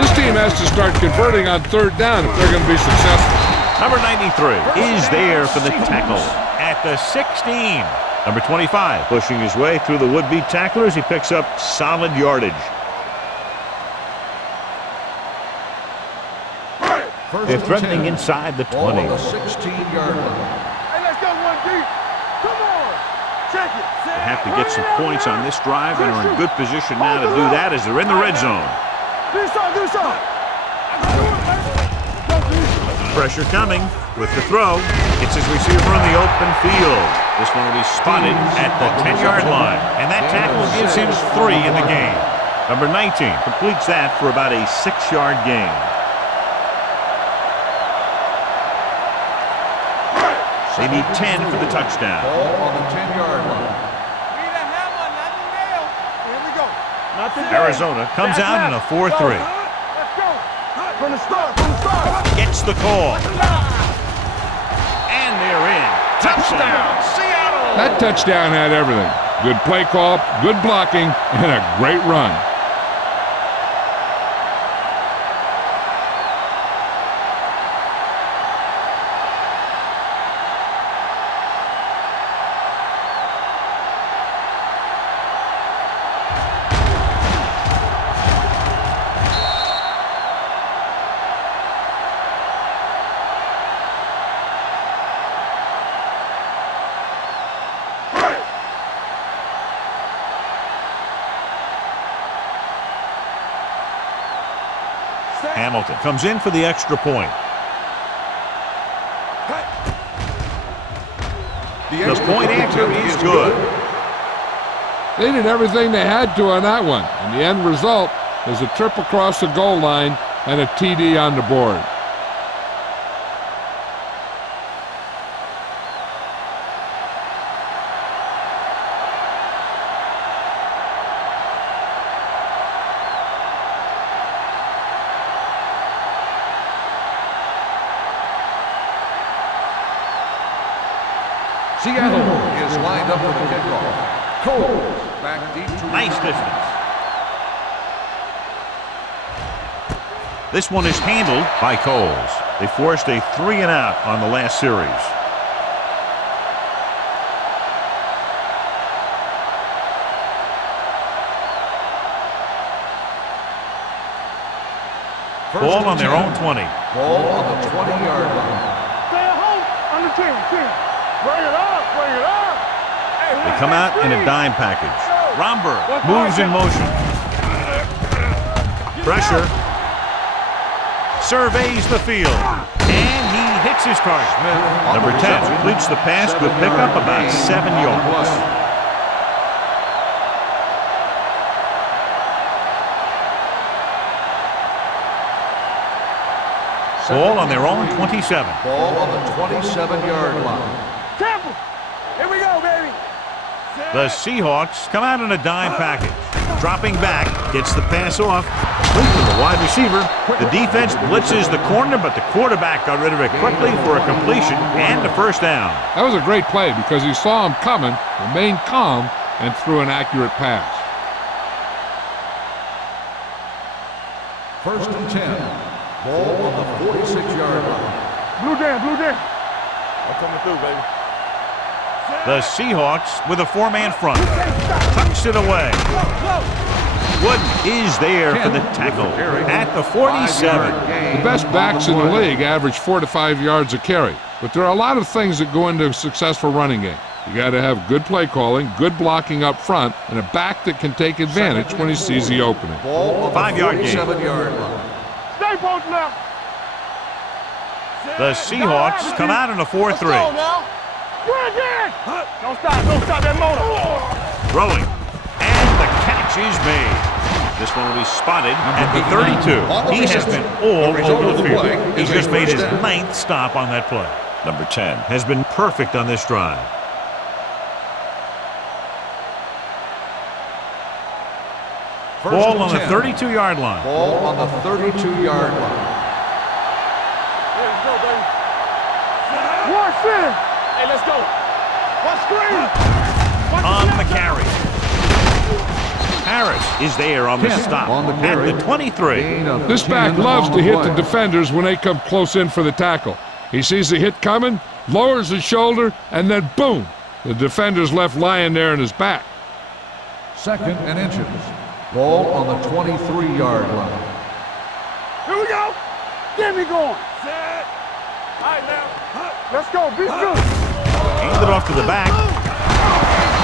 This team has to start converting on third down if they're going to be successful. Number 93 is there for the tackle at the 16. Number 25 pushing his way through the would-be tacklers. He picks up solid yardage. They're threatening inside the 20. Ball on the 16-yard line. Hey, let's go one deep. Come on. Check it. They have to get some points on this drive and are in good position now to do that as they're in the red zone. Do something. Do something. Pressure coming with the throw. It's his receiver in the open field. This one will be spotted at the 10-yard line. And that tackle gives him 3 in the game. Number 19 completes that for about a 6-yard gain. They need 10 for the touchdown. Ball on the 10-yard line. Here we go. Not today. Arizona comes out in a 4-3. Let's go. From the start. From the start. Gets the call. And they're in. Touchdown, Seattle! That touchdown had everything. Good play call, good blocking, and a great run. Hamilton comes in for the extra point. The point answer is good. They did everything they had to on that one, and the end result was a trip across the goal line and a TD on the board. Seattle is lined up for the kickoff. Coles back deep to Nice distance. This one is handled by Coles. They forced a 3-and-out on the last series. Ball on their own 20. Ball on the 20-yard line. Stay at home on the 10. Bring it up, bring it up. They come out in a dime package. Romberg moves in motion. Pressure. Surveys the field. And he hits his target. Number 10 completes the pass. Good pickup, about 7 yards. Ball on their own 27. Ball on the 27-yard line. Temple. Here we go, baby. The Seahawks come out in a dime package. Dropping back, gets the pass off. Quick to the wide receiver. The defense blitzes the corner, but the quarterback got rid of it quickly for a completion and a first down. That was a great play because he saw him coming, remained calm, and threw an accurate pass. First and 10. Ball on the 46-yard line. Blue Dan. I'm coming through, baby. The Seahawks with a 4-man front. Tucks it away. Wooden is there for the tackle at the 47. The best backs in the league average 4 to 5 yards a carry. But there are a lot of things that go into a successful running game. You got to have good play calling, good blocking up front, and a back that can take advantage when he sees the opening. Ball on the 5-yard gain. 47-yard line. Stay post left. The Seahawks come out in a 4-3. Good again. Don't stop that motor. Throwing. And the catch is made. This one will be spotted at the 32. He has been all over the field. He's just made his 9th stop on that play. Number 10 has been perfect on this drive. Ball on the 32-yard line. Ball on the 32-yard line. Let's go, baby. One sin. Hey, let's go. One screen. On the carry. Harris is there on the stop at the 23. This back loves to hit the defenders when they come close in for the tackle. He sees the hit coming, lowers his shoulder, and then boom, the defender's left lying there in his back. Second and inches. Ball on the 23-yard line. Here we go. Get me going. Set. All right, now. Let's go. Be good. Hand it off to the back.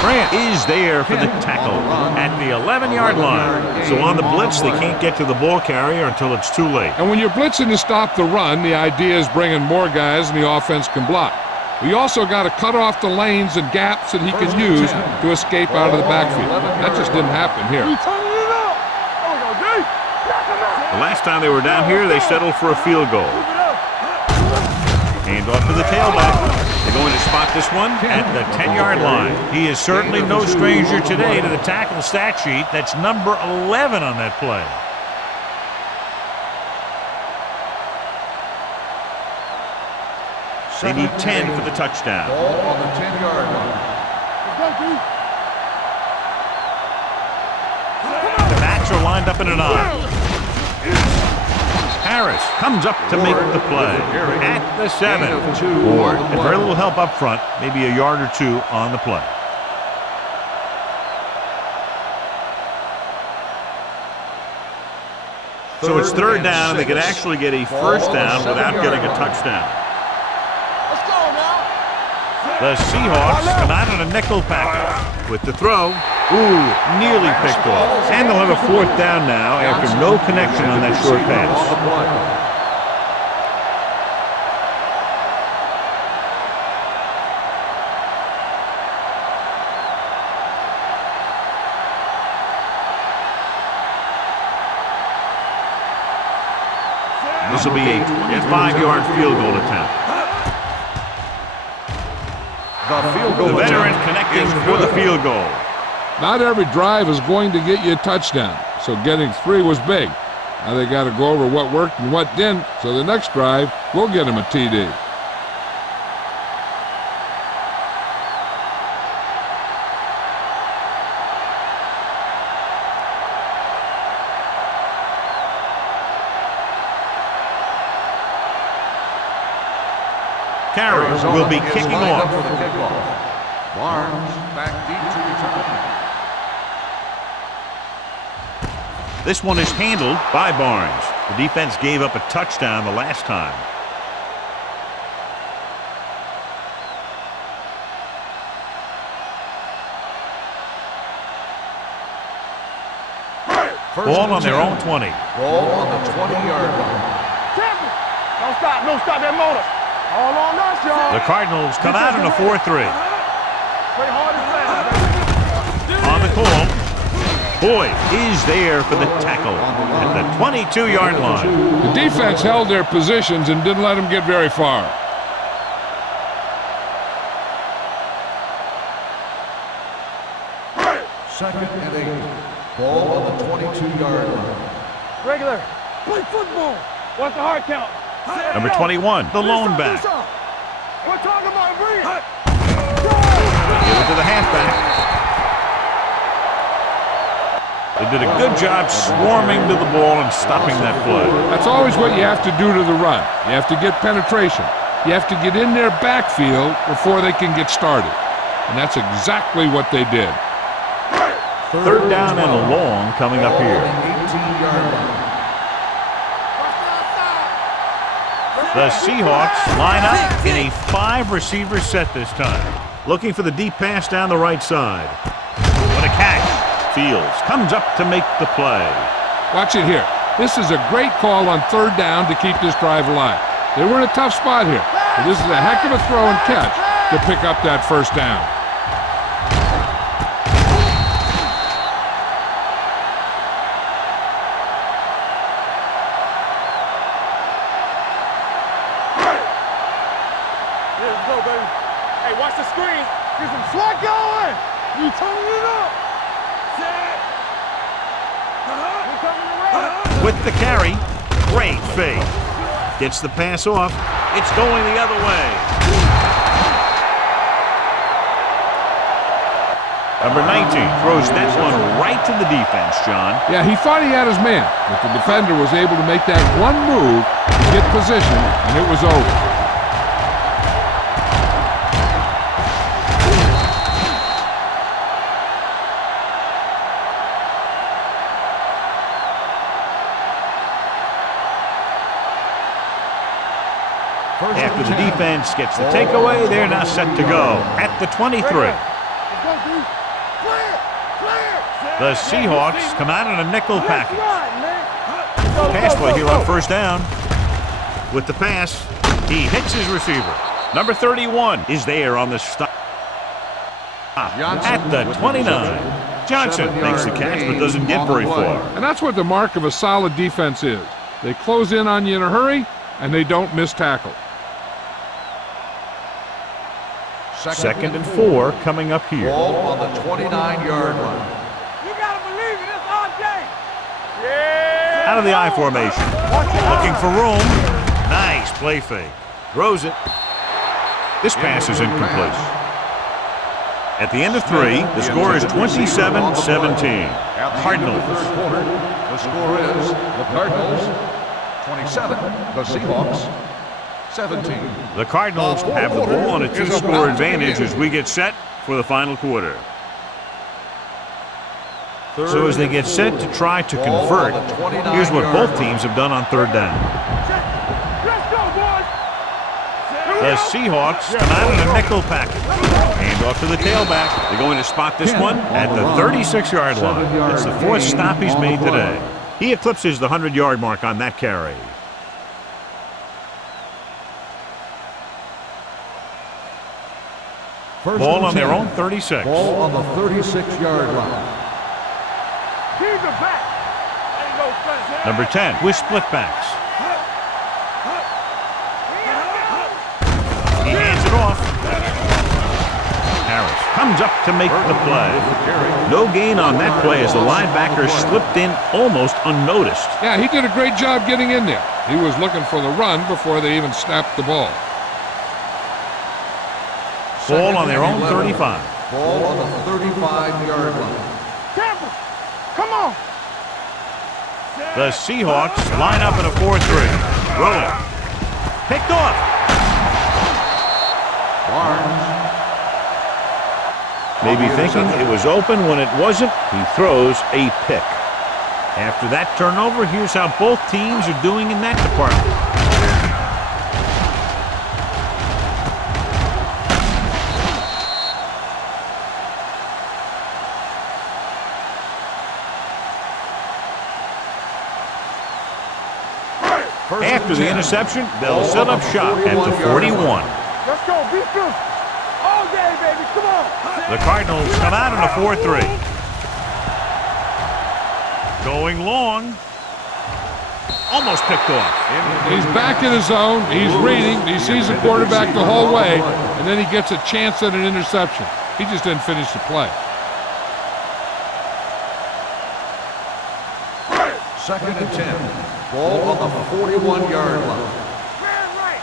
Grant is there for the tackle at the 11-yard line. So on the blitz, they can't get to the ball carrier until it's too late. And when you're blitzing to stop the run, the idea is bringing more guys and the offense can block. We also got to cut off the lanes and gaps that he can use to escape out of the backfield. That just didn't happen here. The last time they were down here, they settled for a field goal. Hand off to the tailback. They're going to spot this one at the 10-yard line. He is certainly no stranger today to the tackle stat sheet. That's number 11 on that play. They need 10 for the touchdown. Ball on the 10-yard line. The backs are lined up in an eye. Harris comes up to make the play at the 7. Ward had very little help up front, maybe a yard or two on the play. So it's third down, and they can actually get a first down without getting a touchdown. The Seahawks come out in a nickel package with the throw. Ooh, nearly picked off. And they'll have a fourth down now after no connection on that short pass. This will be a 25-yard field goal attempt. The veteran connecting for the field goal. Not every drive is going to get you a touchdown, so getting 3 was big. Now they got to go over what worked and what didn't, so the next drive will get them a TD. Carey will be kicking off. For the kickoff. Barnes back deep to return. This one is handled by Barnes. The defense gave up a touchdown the last time. Ball on their own 20. Ball on the 20-yard line. Don't stop that motor. All on us, y'all. The Cardinals come out in a 4-3. Play hard and fast. On the call, Boyd is there for the tackle at the 22-yard line. The defense held their positions and didn't let them get very far. Second and 8. Ball on the 22-yard line. Regular. Play football. What's the hard count? Number 21, the lone back. We're talking about Reed. Give it to the halfback. They did a good job swarming to the ball and stopping that play. That's always what you have to do to the run. You have to get penetration. You have to get in their backfield before they can get started. And that's exactly what they did. Third down and long coming up here. 18-yard line. The Seahawks line up in a 5-receiver set this time. Looking for the deep pass down the right side. What a catch. Fields comes up to make the play. Watch it here. This is a great call on third down to keep this drive alive. They were in a tough spot here, but this is a heck of a throw and catch to pick up that first down. Let's go, baby. Hey, watch the screen. Get some slack going. You turning it up. Set. With the carry, great fake. Gets the pass off. It's going the other way. Number 19 throws that one right to the defense, John. Yeah, he thought he had his man, but the defender was able to make that one move to get position, and it was over. After the defense gets the takeaway, they're now set to go at the 23. The Seahawks come out in a nickel package. Pass play here on first down. With the pass, he hits his receiver. Number 31 is there on the stop at the 29. Johnson makes the catch but doesn't get very far. And that's what the mark of a solid defense is. They close in on you in a hurry, and they don't miss tackle. Second and 4 coming up here. Ball on the 29-yard line. You gotta believe it. It's RJ. Yeah. Out of the I formation. Looking for room. Nice play fake. Throws it. This pass is incomplete. At the end of 3, the score is 27-17. Cardinals. The score is the Cardinals 27, the Seahawks 17. The Cardinals have the ball on a 2-score advantage as we get set for the final quarter. So as they get set to try to convert, here's what both teams have done on third down. The Seahawks come out in a nickel package. Hand off to the tailback. They're going to spot this one at the 36-yard line. It's the fourth stop he's made today. He eclipses the 100-yard mark on that carry. Ball on their own 36. Ball on the 36-yard line. Keep it back. Ain't no sense. Number 10 with split backs. He hands it off. Harris comes up to make the play. No gain on that play as the linebacker slipped in almost unnoticed. Yeah, he did a great job getting in there. He was looking for the run before they even snapped the ball. Ball on their own 35. Ball on the 35-yard line. Tampa, come on. The Seahawks line up in a 4-3. Rolling. Picked off. Barnes. Maybe thinking it was open when it wasn't, he throws a pick. After that turnover, here's how both teams are doing in that department. After the interception, they'll set up shop at the 41. Let's go. Be good. All day, baby. Come on. The Cardinals come out in a 4-3. Going long. Almost picked off. He's back in his zone. He's reading. He sees the quarterback the whole way, and then he gets a chance at an interception. He just didn't finish the play. Second and 10. Ball on the 41-yard line. Man, right.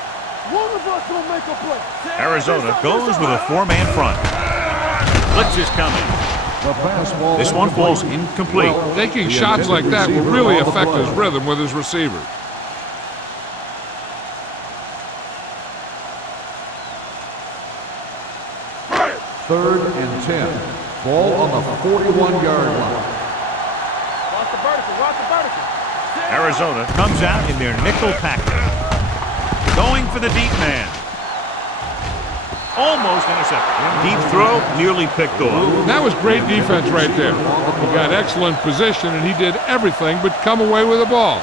One of us will make a play. Arizona goes with a four-man front. Blitz is coming. This one falls incomplete. Taking shots like that will really affect his rhythm with his receivers. Third and 10. Ball on the 41-yard line. Watch the vertical. Watch the vertical. Arizona comes out in their nickel package. Going for the deep man. Almost intercepted. Deep throw, nearly picked off. That was great defense right there. He got excellent position, and he did everything but come away with the ball.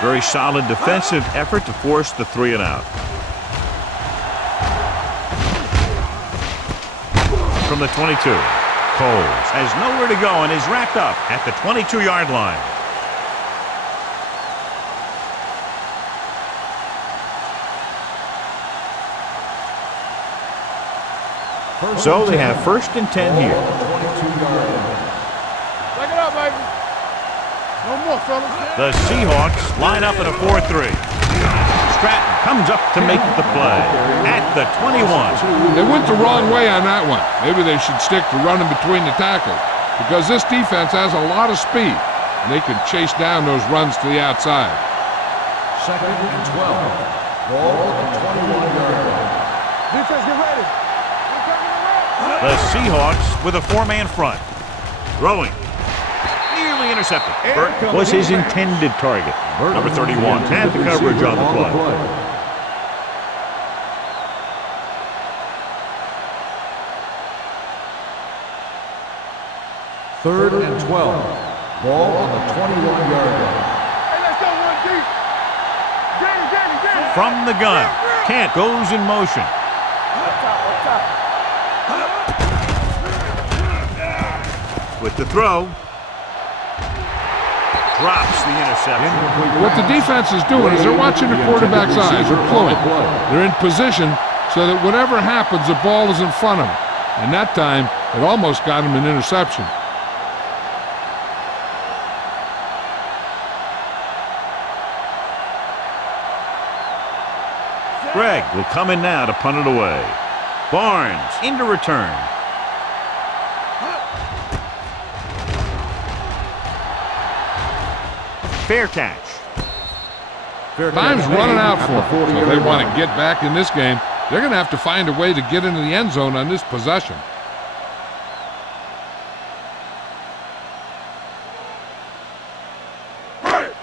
Very solid defensive effort to force the 3-and-out. From the 22, Coles has nowhere to go and is wrapped up at the 22-yard line. So they have first and 10 here. 22-yard line. Take it up, baby. No more, fellas. The Seahawks line up in a 4-3. Stratton comes up to make the play at the 21. They went the wrong way on that one. Maybe they should stick to running between the tackles because this defense has a lot of speed, and they can chase down those runs to the outside. Second and 12. Ball on the 21-yard line. Defense, get ready. The Seahawks with a four-man front. Throwing. Nearly intercepted. Burt was his intended target. Number 31 had the coverage on the play. Third and 12. Ball on the 21-yard line. Hey, let's go one deep. Danny. From the gun, Kent goes in motion. Up top. With the throw. Drops the interception. What the defense is doing is they're watching the quarterback's eyes. They're fluent. They're in position so that whatever happens, the ball is in front of them. And that time, it almost got him an interception. Gregg will come in now to punt it away. Barnes into return. Fair catch. Time's running out for them. So if they want to get back in this game, they're going to have to find a way to get into the end zone on this possession.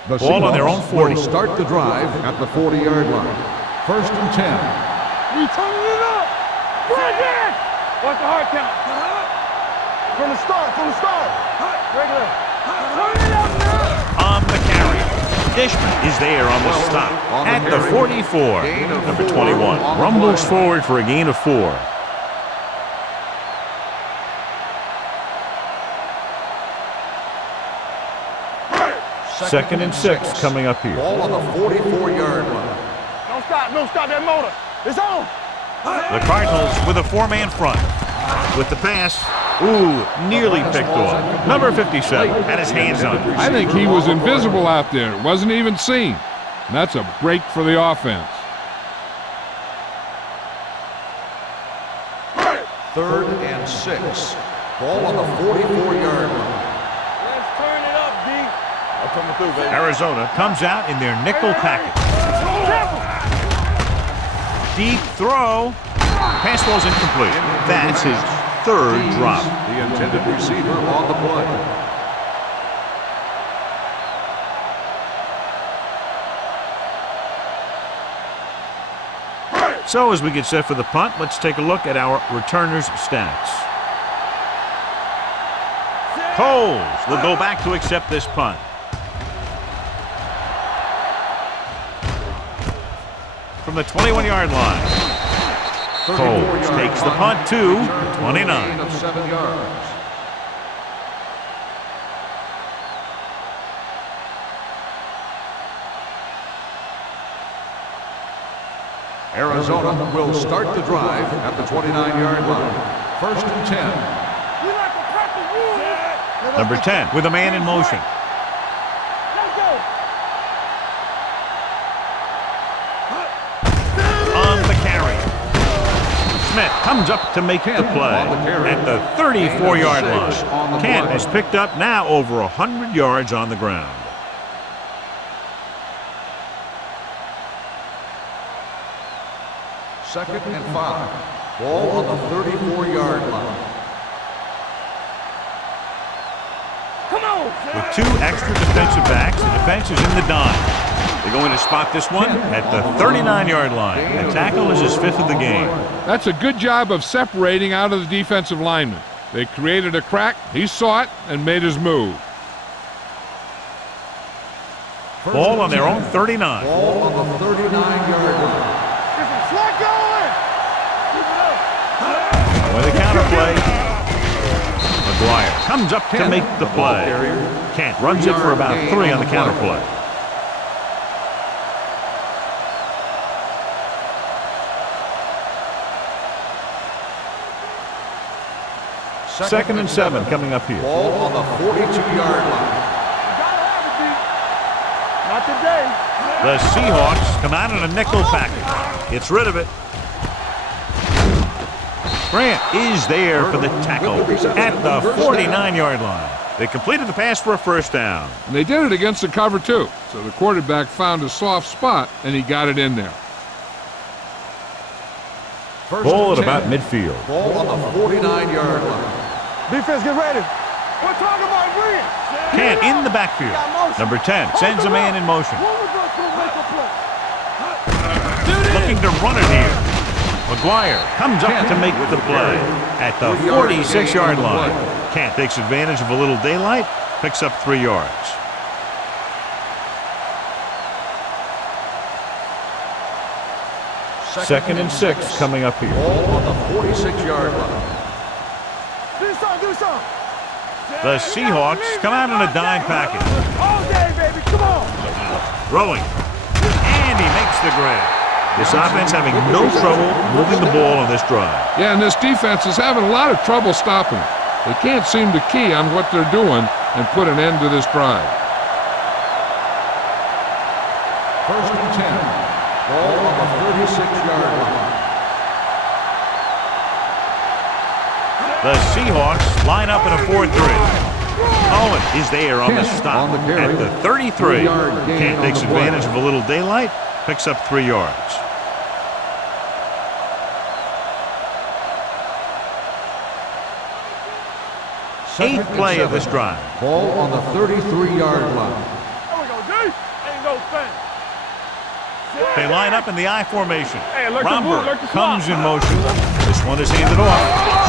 The Ball on their own Seahawks 40. will start the drive at the 40-yard line. First and 10. We turning it up. Bring it. What's the hard count? From the start. Regular. Turn it up now. On the carry, Dishman is there on the stop On the at the carry. 44. Gain of Number 4 21 on the rumbles play. forward for a gain of 4. Second and 6 coming up here. Ball on the 44-yard line. Don't stop that motor. It's on. The Cardinals with a 4-man front. With the pass, nearly picked off. Number 57 had his hands on it. I think he was invisible out there. Wasn't even seen. And that's a break for the offense. Third and 6. Ball on the 44-yard line. Let's turn it up, D. I'm coming through, baby. Arizona comes out in their nickel package. Deep throw. Pass ball's incomplete. That's his third drop. The intended receiver on the play. So as we get set for the punt, let's take a look at our returners' stats. Coles will go back to accept this punt. From the 21-yard line. Coles takes the punt to 29. Gain of 7 yards. Arizona will start the drive at the 29-yard line. First and 10. We like to crack the rules. Number 10 with a man in motion. Let's go. On the carry. Smith comes up to make the play on the carry. at the 34-yard Gain of 6 on the line. Kent play. has picked up now over 100 yards on the ground. Second and 5. Ball on the 34-yard line. Come on. With 2 extra defensive backs, the defense is in the dime. They're going to spot this one at the 39-yard line. The tackle is his 5th of the game. That's a good job of separating out of the defensive lineman. They created a crack, he saw it, and made his move. Ball on their own 39. Ball on the 39-yard line. Slack going. Keep it up. With a counterplay, McGuire comes up to make the play. Kent runs it for about 3 on the counterplay. Second and 7 coming up here. Ball on the 42-yard line. Gotta have it, D. Not today. The Seahawks come out in a nickel package. Gets rid of it. Grant is there for the tackle at the 49-yard line. They completed the pass for a first down. And they did it against the cover, too. So the quarterback found a soft spot, and he got it in there. First Ball and at about 10. midfield. Ball on the 49-yard line. Defense, get ready. We're talking about win. Kent in the backfield. Number 10 sends a man in motion. Looking to run it here. McGuire comes up to make the play at the 46-yard line. Kent takes advantage of a little daylight, picks up 3 yards. Second and 6 coming up here. Ball on the 46-yard line. Do something. The Seahawks come out in a dime package. All day, baby. Come on. Throwing. And he makes the grab. This offense having no trouble moving the ball on this drive. Yeah, and this defense is having a lot of trouble stopping it. They can't seem to key on what they're doing and put an end to this drive. First and 10. Ball on the 36-yard line. The Seahawks line up in a 4-3. Owen is there on the Kent stop on the carry. at the 33. 3-yard gain Kent on takes the play. advantage of a little daylight, picks up 3 yards. Second Eighth and play of 7. this drive. Ball on the 33-yard line. There we go, D. They line up in the I formation. Hey, alert the Romberg move, alert the comes swap. in motion. This one is handed off.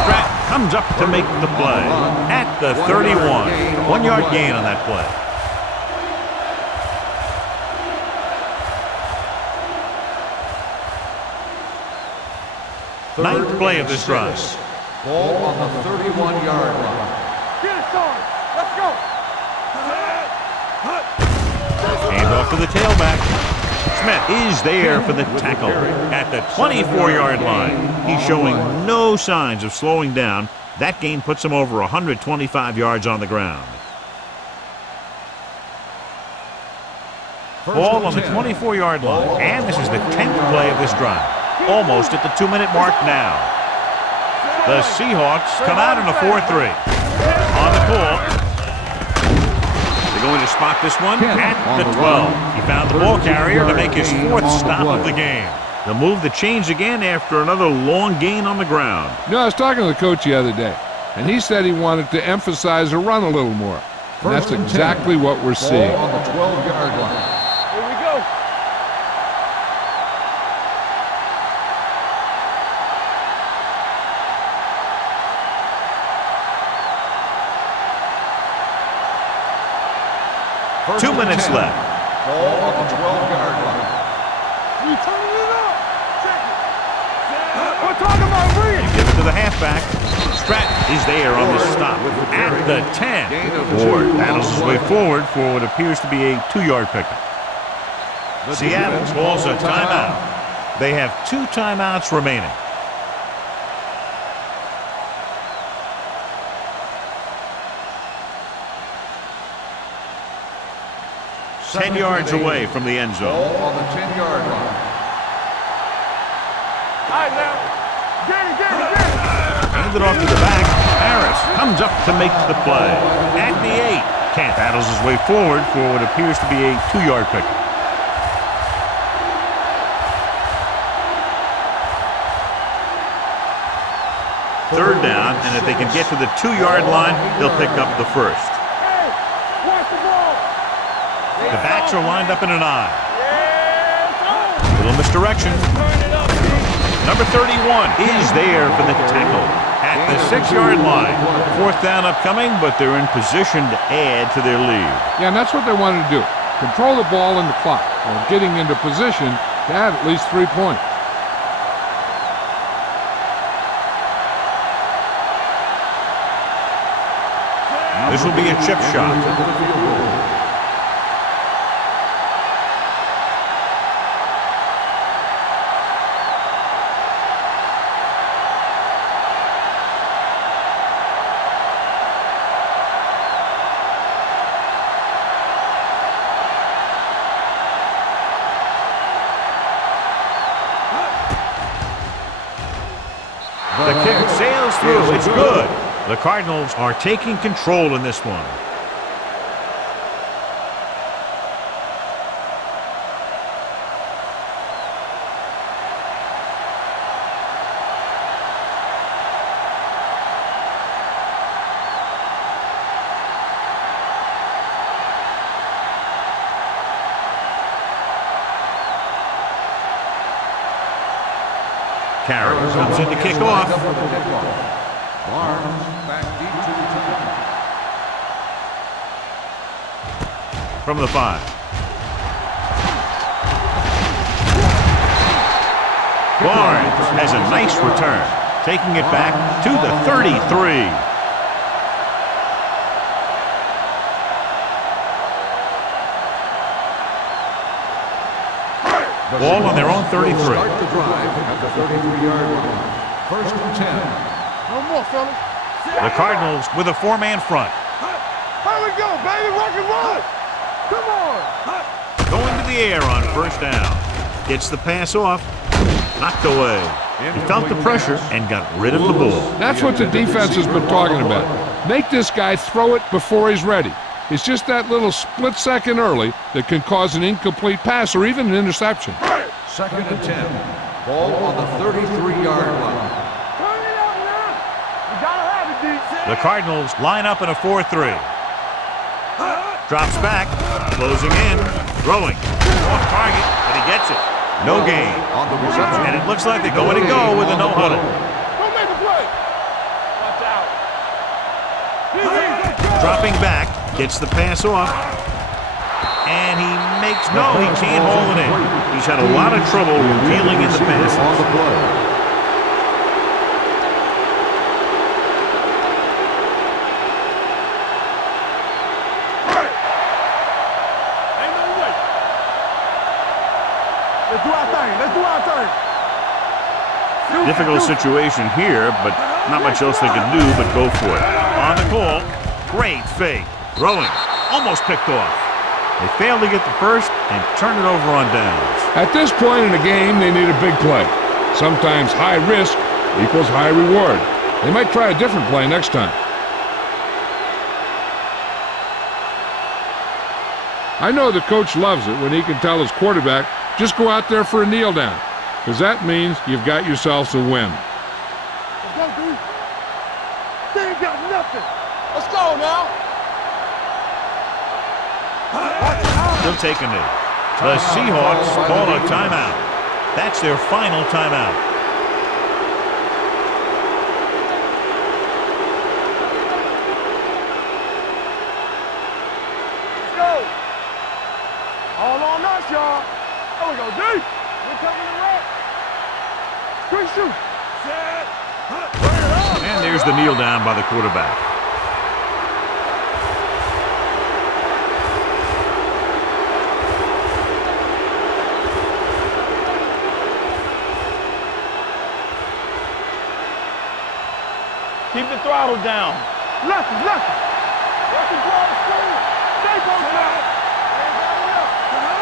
Stratton comes up to make the play. At the 31. 1 yard gain on that play. Ninth play of this drive. Ball on the 31-yard line. Get it, Sarge. Let's go. Hand off to the tailback. Smith is there for the tackle at the 24-yard line. He's showing no signs of slowing down. That gain puts him over 125 yards on the ground. Ball on the 24-yard line. And this is the 10th play of this drive. Almost at the 2-minute mark now. The Seahawks come out in a 4-3. On the call. They're going to spot this one at the 12. He found the ball carrier to make his 4th stop of the game. They'll move the chains again after another long gain on the ground. You know, I was talking to the coach the other day, and he said he wanted to emphasize the run a little more. And that's exactly what we're seeing. Ball on the 12-yard line. Here we go. First 2 minutes and 10. left. Ball on the 12-yard line. We turning it up. Check it. We're talking about read. Give it to the halfback. Stratton is there on the stop at the 10. Ward battles his way forward for what appears to be a 2-yard pickup. Seattle calls a timeout. They have 2 timeouts remaining. Ten yards away from the end zone. Ball on the 10-yard line. All right, now. Get it. Handed off to the back. Harris comes up to make the play. At the 8. Kent battles his way forward for what appears to be a 2-yard pickup. Third down, and if they can get to the 2-yard line, they'll pick up the first. Hey, watch the ball. The backs are lined up in an I. Yeah, Little misdirection. turn it up, B. Number 31 is there for the tackle at the 6-yard line. 4th down upcoming, but they're in position to add to their lead. Yeah, and that's what they wanted to do. Control the ball and the clock while getting into position to add at least 3 points. This will be a chip shot. The kick sails through. It's good. The Cardinals are taking control in this one. Carey comes in to kick off. Barnes back deep to return. From the 5. Barnes has a nice return, taking it back to the 33. Ball on their own 33. Start the drive at the 33-yard line. First and 10. No more, fellas. The Cardinals with a 4-man front. Here we go, baby. Rock and roll. Come on. Going to the air on first down. Gets the pass off. Knocked away. He felt the pressure and got rid of the ball. That's what the defense has been talking about. Make this guy throw it before he's ready. It's just that little split second early that can cause an incomplete pass or even an interception. Second and 10. Ball on the 33-yard line. Turn it up now. You gotta have it, D. The Cardinals line up in a 4-3. Drops back. Closing in. Throwing. Off target, but he gets it. No gain. On the reception. And it looks like they're going to go with a no huddle. Don't make a play. Watch out. Dropping back, gets the pass off. And he makes, no, he can't hold it in. He's had a lot of trouble reeling in the passes. On the play. Ain't no way. Let's do our thing. Let's do our thing. Difficult situation here, but not much else they can do but go for it. On the call, great fake. Throwing, almost picked off. They failed to get the first and turn it over on downs. At this point in the game, they need a big play. Sometimes high risk equals high reward. They might try a different play next time. I know the coach loves it when he can tell his quarterback, just go out there for a kneel down, because that means you've got yourselves a win. Let's go, dude. They ain't got nothing. Let's go now. They'll take a knee. The Seahawks call a timeout. That's their final timeout. Let's go. All on us, y'all. There we go, D. We're coming to wreck. Quick shoot. Set. And there's the kneel down by the quarterback. Keep the throttle down. Lefty. Lefty throttle straight. Stay both sides.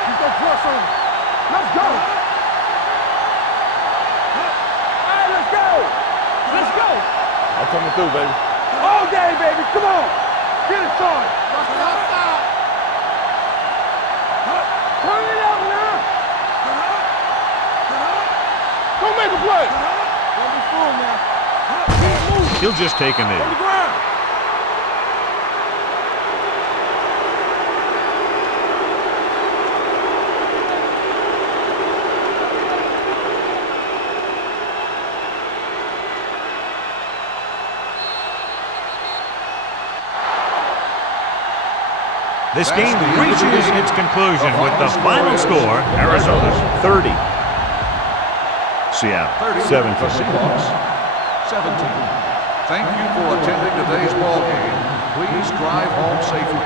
Keep that thrust on. Let's go. All right, let's go. Let's go. I'm coming through, baby. All day, baby. Come on. Get it started. Turn it up now. Don't make a play. Don't be fooled now. He'll just take a knee. On the ground. This game reaches its conclusion with the final score, Arizona 30. Seattle 17. The Seahawks 17. Thank you for attending today's ball game. Please drive home safely.